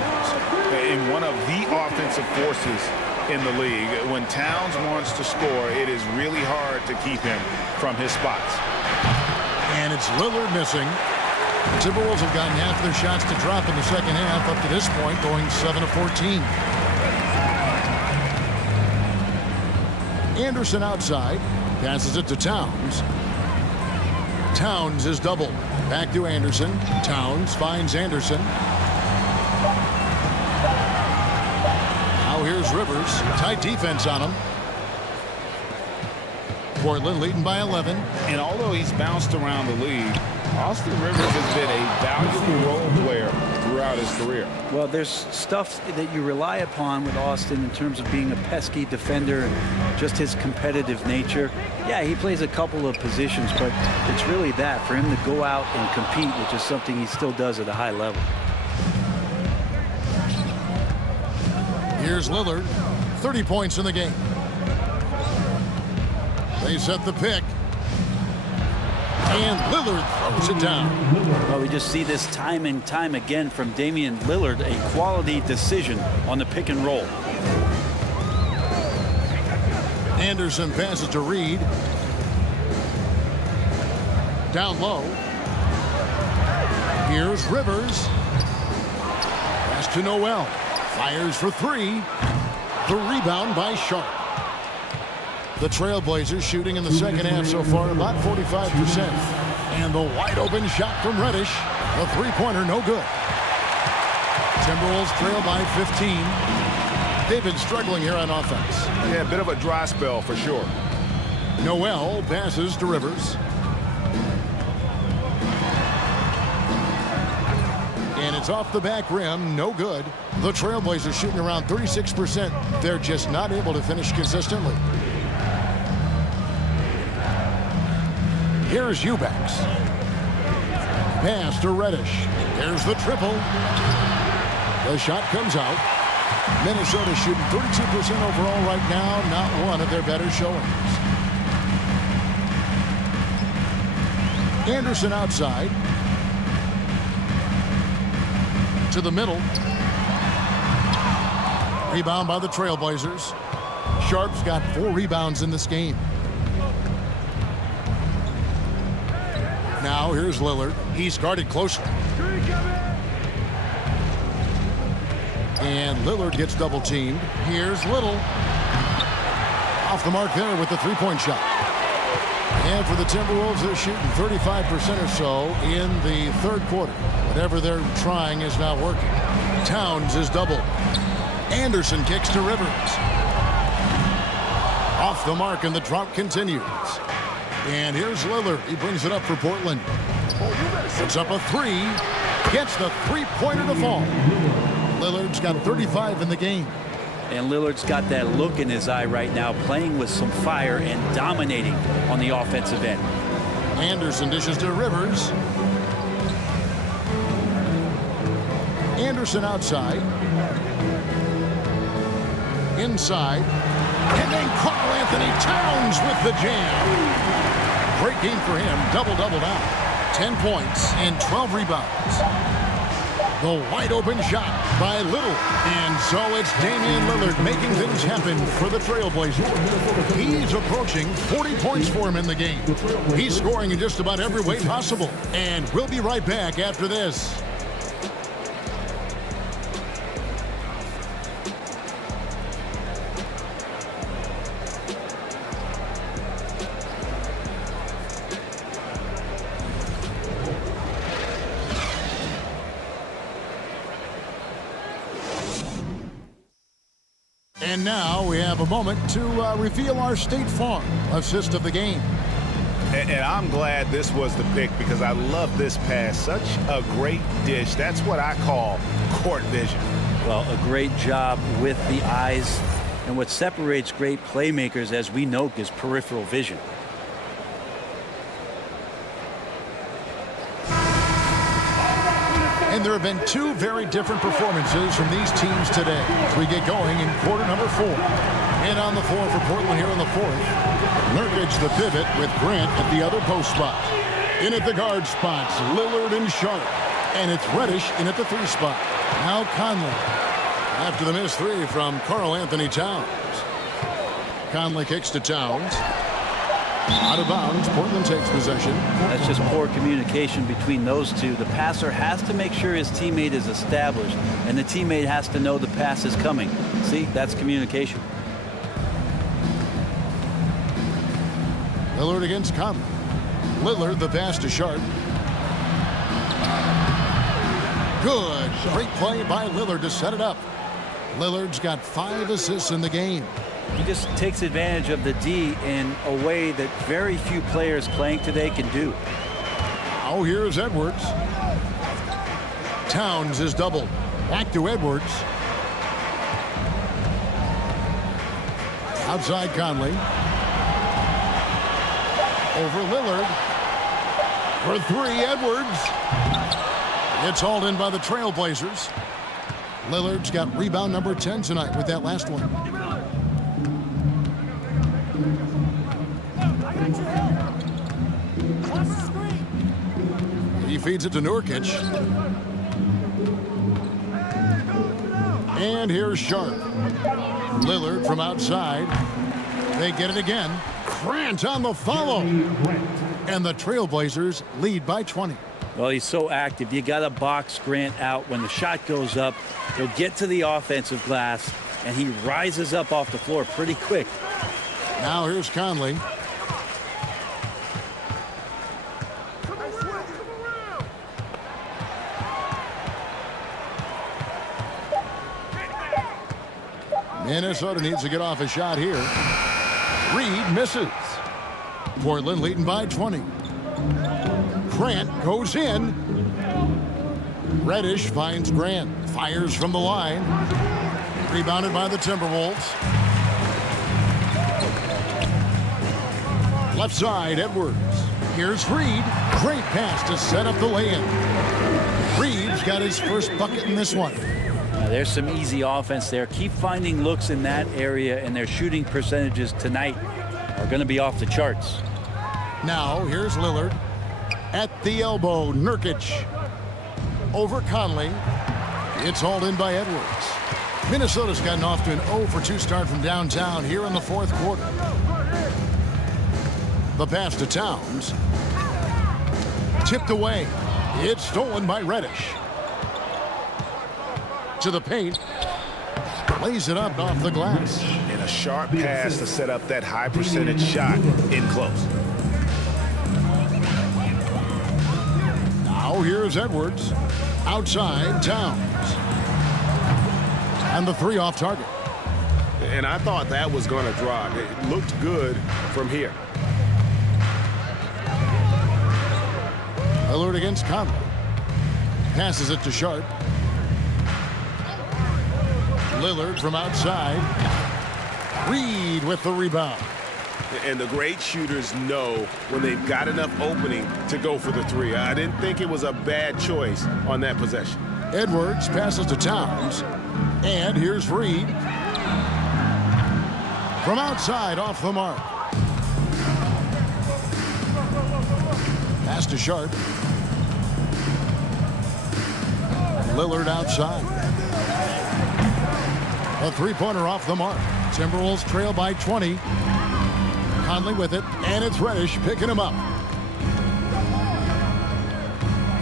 In one of the offensive forces in the league, when Towns wants to score, it is really hard to keep him from his spots. And it's Lillard missing. The Timberwolves have gotten half their shots to drop in the second half up to this point, going 7 of 14. Anderson outside. Passes it to Towns. Towns is doubled. Back to Anderson. Towns finds Anderson. Now here's Rivers. Tight defense on him. Portland leading by 11. And although he's bounced around the league, Austin Rivers has been a valuable role player throughout his career. Well, there's stuff that you rely upon with Austin in terms of being a pesky defender and just his competitive nature. Yeah, he plays a couple of positions, but it's really that for him to go out and compete, which is something he still does at a high level. Here's Lillard. 30 points in the game. They set the pick. And Lillard throws it down. Well, we just see this time and time again from Damian Lillard, a quality decision on the pick and roll. Anderson passes to Reed. Down low. Here's Rivers. Pass to Noel. Fires for 3. The rebound by Sharp. The Trailblazers shooting in the second half so far about 45%. And the wide open shot from Reddish. The three-pointer no good. Timberwolves trail by 15. They've been struggling here on offense. Yeah, a bit of a dry spell for sure. Noel passes to Rivers. And it's off the back rim, no good. The Trailblazers shooting around 36%. They're just not able to finish consistently. Here's Eubanks. Pass to Reddish. There's the triple. The shot comes out. Minnesota shooting 32% overall right now. Not one of their better showings. Anderson outside. To the middle. Rebound by the Trailblazers. Sharp's got 4 rebounds in this game. Now here's Lillard. He's guarded closely. And Lillard gets double teamed. Here's Little. Off the mark there with the three-point shot. And for the Timberwolves, they're shooting 35% or so in the third quarter. Whatever they're trying is not working. Towns is doubled. Anderson kicks to Rivers. Off the mark, and the drop continues. And here's Lillard. He brings it up for Portland. Puts up a 3. Gets the three-pointer to fall. Lillard's got 35 in the game. And Lillard's got that look in his eye right now, playing with some fire and dominating on the offensive end. Anderson dishes to Rivers. Anderson outside. Inside. And then Karl Anthony Towns with the jam. Great game for him. Double-double now. 10 points and 12 rebounds. The wide open shot by Little. And so it's Damian Lillard making things happen for the Trailblazers. He's approaching 40 points for him in the game. He's scoring in just about every way possible. And we'll be right back after this. And now we have a moment to reveal our State Farm assist of the game. And I'm glad this was the pick because I love this pass. Such a great dish. That's what I call court vision. Well, a great job with the eyes. And what separates great playmakers, as we know, is peripheral vision. And there have been two very different performances from these teams today as we get going in quarter number 4. And on the floor for Portland here in the 4th, Nurkic the pivot with Grant at the other post spot. In at the guard spots, Lillard and Sharp. And it's Reddish in at the 3 spot. Now Conley. After the missed 3 from Karl Anthony Towns. Conley kicks to Towns. Out of bounds, Portland takes possession. That's just poor communication between those two. The passer has to make sure his teammate is established, and the teammate has to know the pass is coming. See, that's communication. Lillard against Conley. Lillard the pass to Sharp. Good. Great play by Lillard to set it up. Lillard's got 5 assists in the game. He just takes advantage of the D in a way that very few players playing today can do. Now here's Edwards. Towns is doubled. Back to Edwards. Outside Conley. Over Lillard. For 3, Edwards. It's hauled in by the Trailblazers. Lillard's got rebound number 10 tonight with that last one. He feeds it to Nurkic. And here's Sharp. Lillard from outside. They get it again. Grant on the follow. And the Trailblazers lead by 20. Well, he's so active. You got to box Grant out. When the shot goes up, he'll get to the offensive glass, and he rises up off the floor pretty quick. Now here's Conley. Minnesota needs to get off a shot here. Reed misses. Portland leading by 20. Grant goes in. Reddish finds Grant. Fires from the line. Rebounded by the Timberwolves. Left side, Edwards. Here's Reed. Great pass to set up the lay-in. Reed's got his first bucket in this one. Now, there's some easy offense there. Keep finding looks in that area, and their shooting percentages tonight are going to be off the charts. Now, here's Lillard. At the elbow, Nurkic. Over Conley. It's hauled in by Edwards. Minnesota's gotten off to an 0-for-2 start from downtown here in the 4th quarter. The pass to Towns. Tipped away. It's stolen by Reddish. To the paint. Lays it up off the glass. And a sharp pass to set up that high percentage shot in close. Now here's Edwards. Outside, Towns. And the 3 off target. And I thought that was going to drop. It looked good from here. Lillard against Conley. Passes it to Sharp. Lillard from outside. Reed with the rebound. And the great shooters know when they've got enough opening to go for the 3. I didn't think it was a bad choice on that possession. Edwards passes to Towns. And here's Reed. From outside off the mark. Pass to Sharp. Lillard outside. A 3-pointer off the mark. Timberwolves trail by 20. Conley with it, and it's Reddish picking him up.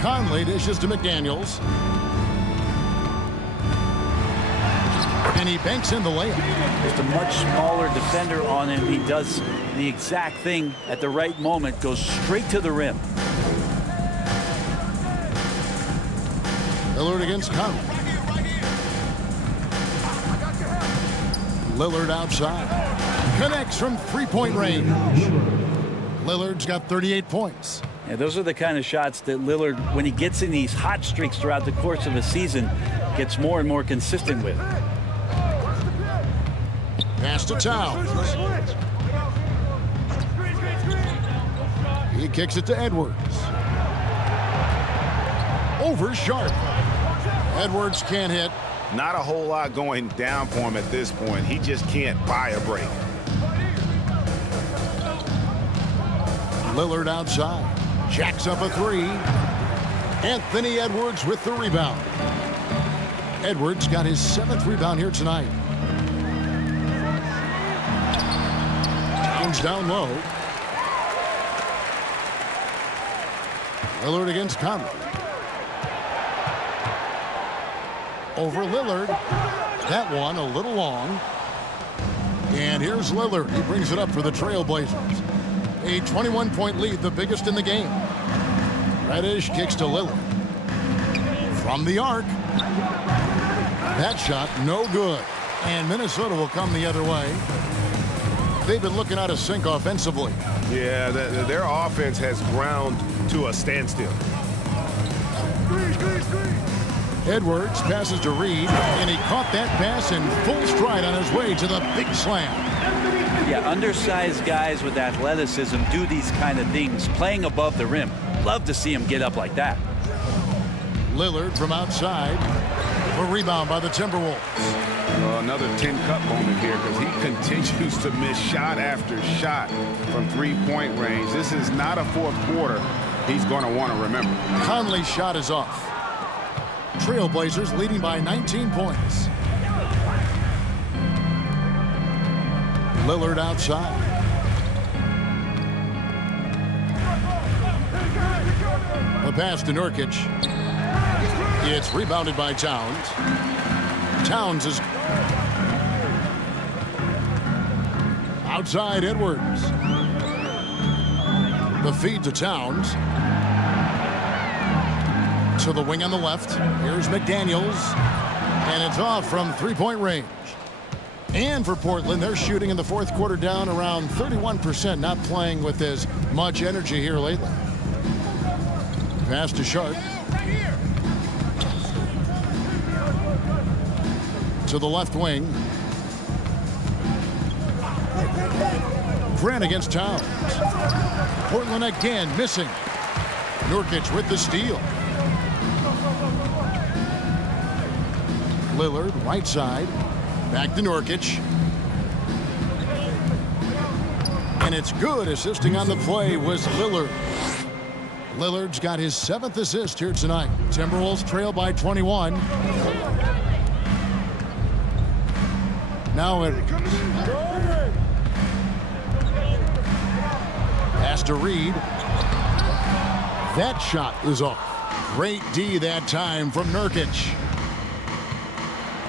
Conley dishes to McDaniels. And he banks in the layup. Just a much smaller defender on him. He does the exact thing at the right moment, goes straight to the rim. Lillard against Conley. Lillard outside. Connects from 3-point range. Lillard's got 38 points. Yeah, those are the kind of shots that Lillard, when he gets in these hot streaks throughout the course of a season, gets more and more consistent with. Pass to Towns. He kicks it to Edwards. Over Sharp. Edwards can't hit. Not a whole lot going down for him at this point. He just can't buy a break. Lillard outside. Jacks up a three. Anthony Edwards with the rebound. Edwards got his 7th rebound here tonight. Towns down low. Lillard against Conley. Over Lillard. That one a little long. And here's Lillard. He brings it up for the Trailblazers. A 21-point lead, the biggest in the game. Reddish kicks to Lillard. From the arc. That shot no good. And Minnesota will come the other way. They've been looking out of sync offensively. Yeah, their offense has ground to a standstill. Edwards passes to Reed, and he caught that pass in full stride on his way to the big slam. Yeah, undersized guys with athleticism do these kind of things, playing above the rim. Love to see him get up like that. Lillard from outside. A rebound by the Timberwolves. Well, another 10-cup moment here because he continues to miss shot after shot from three-point range. This is not a fourth quarter he's going to want to remember. Conley's shot is off. Trailblazers leading by 19 points. Lillard outside. The pass to Nurkic. It's rebounded by Towns. Towns is outside Edwards. The feed to Towns. To the wing on the left. Here's McDaniels. And it's off from three-point range. And for Portland, they're shooting in the fourth quarter down around 31%, not playing with as much energy here lately. Pass to Sharp. To the left wing. Grant against Towns. Portland again missing. Nurkic with the steal. Lillard right side. Back to Nurkic. And it's good. Assisting on the play was Lillard. Lillard's got his 7th assist here tonight. Timberwolves trail by 21. Now Edwards. Pass to Reed. That shot is off. Great D that time from Nurkic.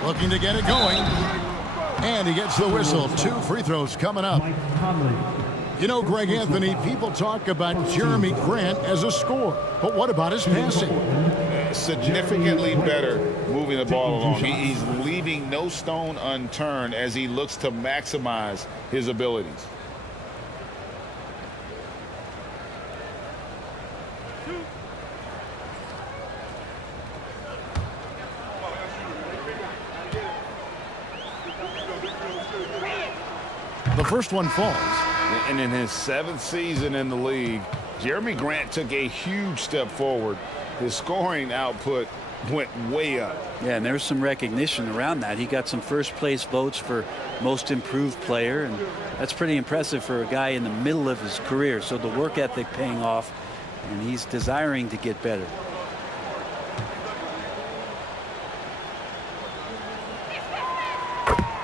Looking to get it going. And he gets the whistle. 2 free throws coming up. You know, Greg Anthony, people talk about Jeremy Grant as a scorer. But what about his passing? Significantly better moving the ball along. He's leaving no stone unturned as he looks to maximize his abilities. The first one falls. And in his 7th season in the league, Jeremy Grant took a huge step forward. His scoring output went way up. Yeah, and there's some recognition around that. He got some first-place votes for most improved player, and that's pretty impressive for a guy in the middle of his career. So the work ethic paying off, and he's desiring to get better.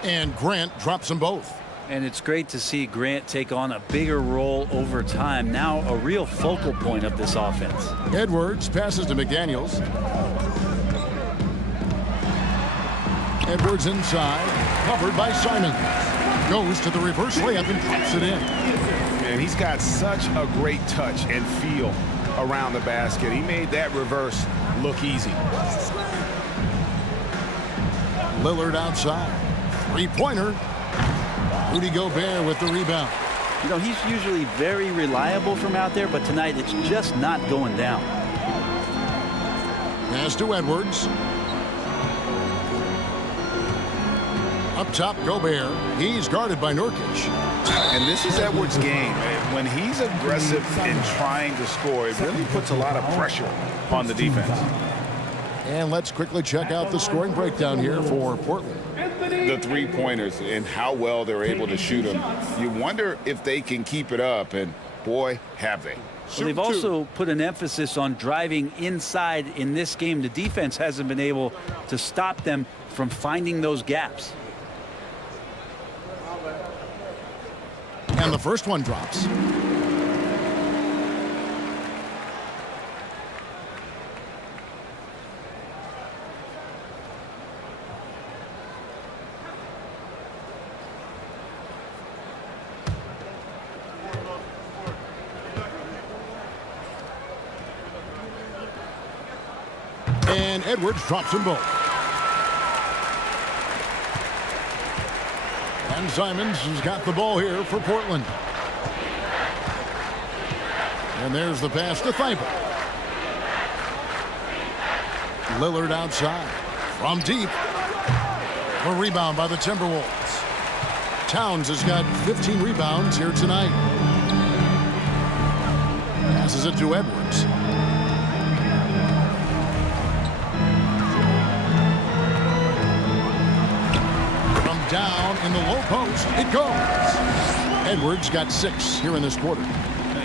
And Grant drops them both. And it's great to see Grant take on a bigger role over time. Now a real focal point of this offense. Edwards passes to McDaniels. Edwards inside, covered by Simon. Goes to the reverse layup and drops it in. And he's got such a great touch and feel around the basket. He made that reverse look easy. Lillard outside. Three-pointer. Rudy Gobert with the rebound. You know, he's usually very reliable from out there, but tonight it's just not going down. Pass to Edwards. Up top, Gobert. He's guarded by Nurkic. And this is Edwards' game. When he's aggressive in trying to score, it really puts a lot of pressure on the defense. And let's quickly check out the scoring breakdown here for Portland. The three-pointers and how well they're able to shoot them. You wonder if they can keep it up, and boy, have they. Well, they've also put an emphasis on driving inside in this game. The defense hasn't been able to stop them from finding those gaps. And the first one drops. And Edwards drops them both. And Simons has got the ball here for Portland. And there's the pass to Thibault. Lillard outside. From deep. A rebound by the Timberwolves. Towns has got 15 rebounds here tonight. Passes it to Edwards. Down in the low post, it goes. Edwards got 6 here in this quarter.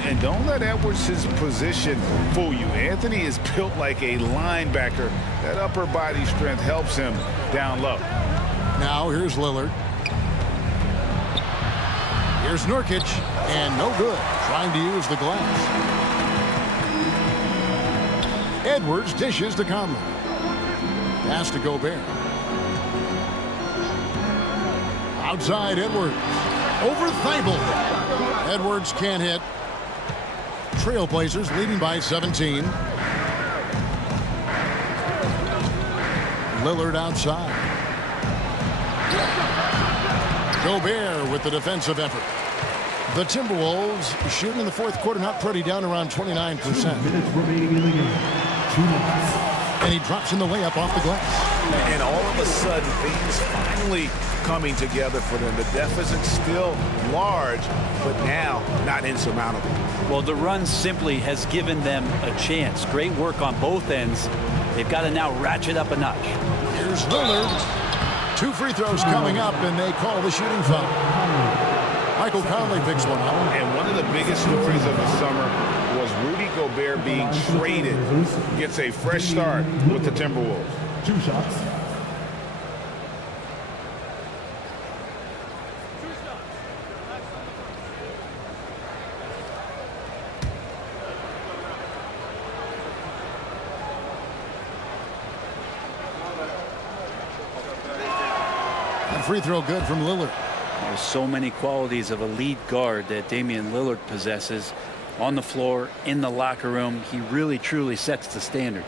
And don't let Edwards' position fool you. Anthony is built like a linebacker. That upper body strength helps him down low. Now here's Lillard. Here's Nurkic, and no good. Trying to use the glass. Edwards dishes to Conley. Pass to Gobert. Outside Edwards. Over Thibault. Edwards can't hit. Trailblazers leading by 17. Lillard outside. Gobert with the defensive effort. The Timberwolves shooting in the fourth quarter not pretty, down around 29%. Minutes remaining in the game. 2 minutes. And he drops in the layup off the glass. And all of a sudden, things finally coming together for them. The deficit still large, but now not insurmountable. Well, the run simply has given them a chance. Great work on both ends. They've got to now ratchet up a notch. Here's Lillard. 2 free throws coming up, and they call the shooting foul. Michael Conley picks one up. And one of the biggest stories of the summer was Rudy Gobert being traded. Gets a fresh start with the Timberwolves. 2 shots. And free throw good from Lillard. There's so many qualities of a lead guard that Damian Lillard possesses on the floor, in the locker room. He really, truly sets the standard.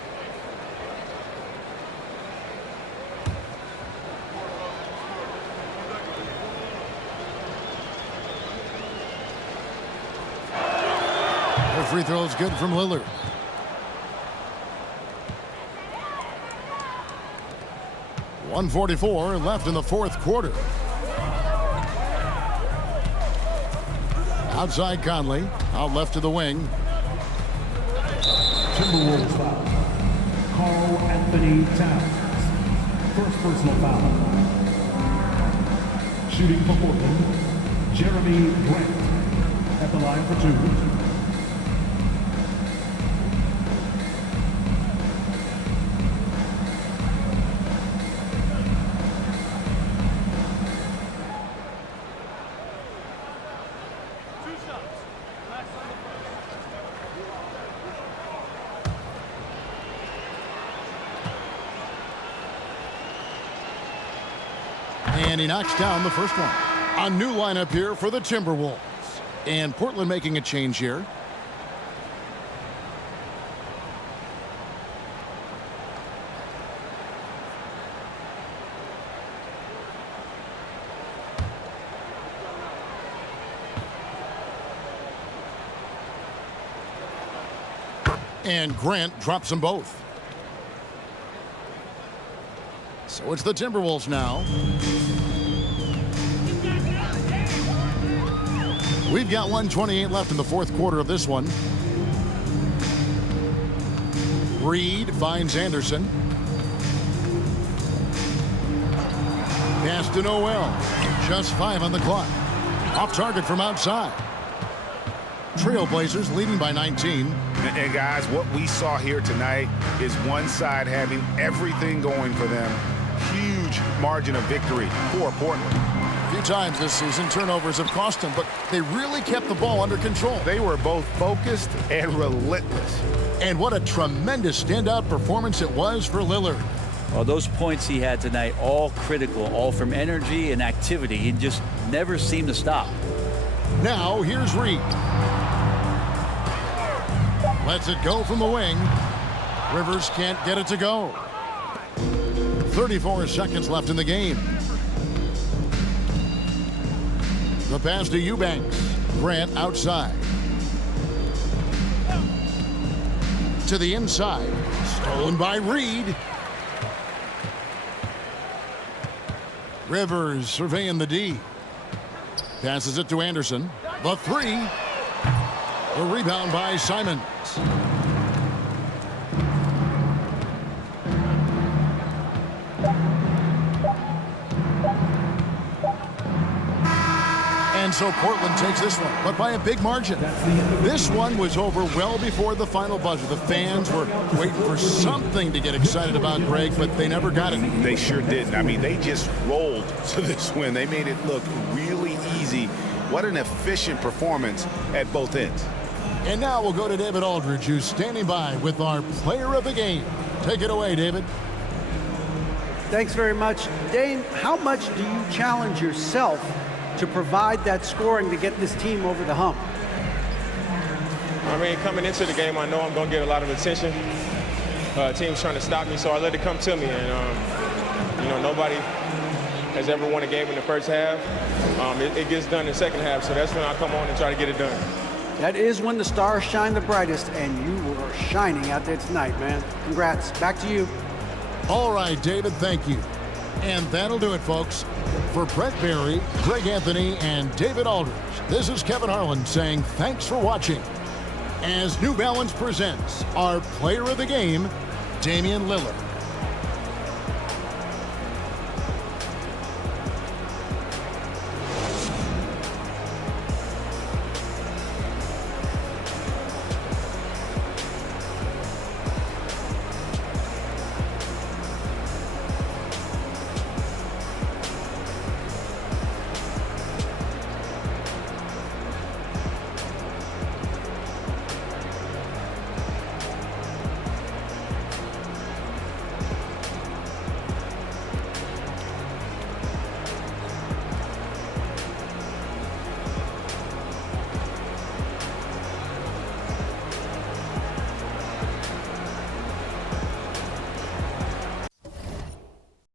The free throw is good from Lillard. .144 left in the fourth quarter. Outside Conley, out left to the wing. Timberwolves foul. Carl Anthony Towns. First personal foul. Shooting for Portland, Jeremy Grant. At the line for 2. And he knocks down the first one. A new lineup here for the Timberwolves. And Portland making a change here. And Grant drops them both. So it's the Timberwolves now. We've got 1:28 left in the fourth quarter of this one. Reed finds Anderson. Pass to Noel. Just 5 on the clock. Off target from outside. Trailblazers leading by 19. And guys, what we saw here tonight is one side having everything going for them. Huge margin of victory for Portland. A few times this season, turnovers have cost them, but they really kept the ball under control. They were both focused and relentless. And what a tremendous standout performance it was for Lillard. Well, those points he had tonight, all critical, all from energy and activity. He just never seemed to stop. Now, here's Reed. Lets it go from the wing. Rivers can't get it to go. 34 seconds left in the game. The pass to Eubanks. Grant outside. To the inside. Stolen by Reed. Rivers surveying the D. Passes it to Anderson. The three. The rebound by Simons. And so Portland takes this one, but by a big margin. This one was over well before the final buzzer. The fans were waiting for something to get excited about, Greg, but they never got it. They sure didn't. I mean, they just rolled to this win. They made it look really easy. What an efficient performance at both ends. And now we'll go to David Aldridge, who's standing by with our player of the game. Take it away, David. Thanks very much. Dane, how much do you challenge yourself to provide that scoring to get this team over the hump? I mean, coming into the game, I know I'm going to get a lot of attention. Teams trying to stop me, so I let it come to me. And, you know, nobody has ever won a game in the first half. It gets done in the second half, so that's when I come on and try to get it done. That is when the stars shine the brightest, and you were shining out there tonight, man. Congrats. Back to you. All right, David, thank you. And that'll do it, folks. For Brett Barry, Greg Anthony, and David Aldridge, this is Kevin Harlan saying thanks for watching. As New Balance presents our player of the game, Damian Lillard.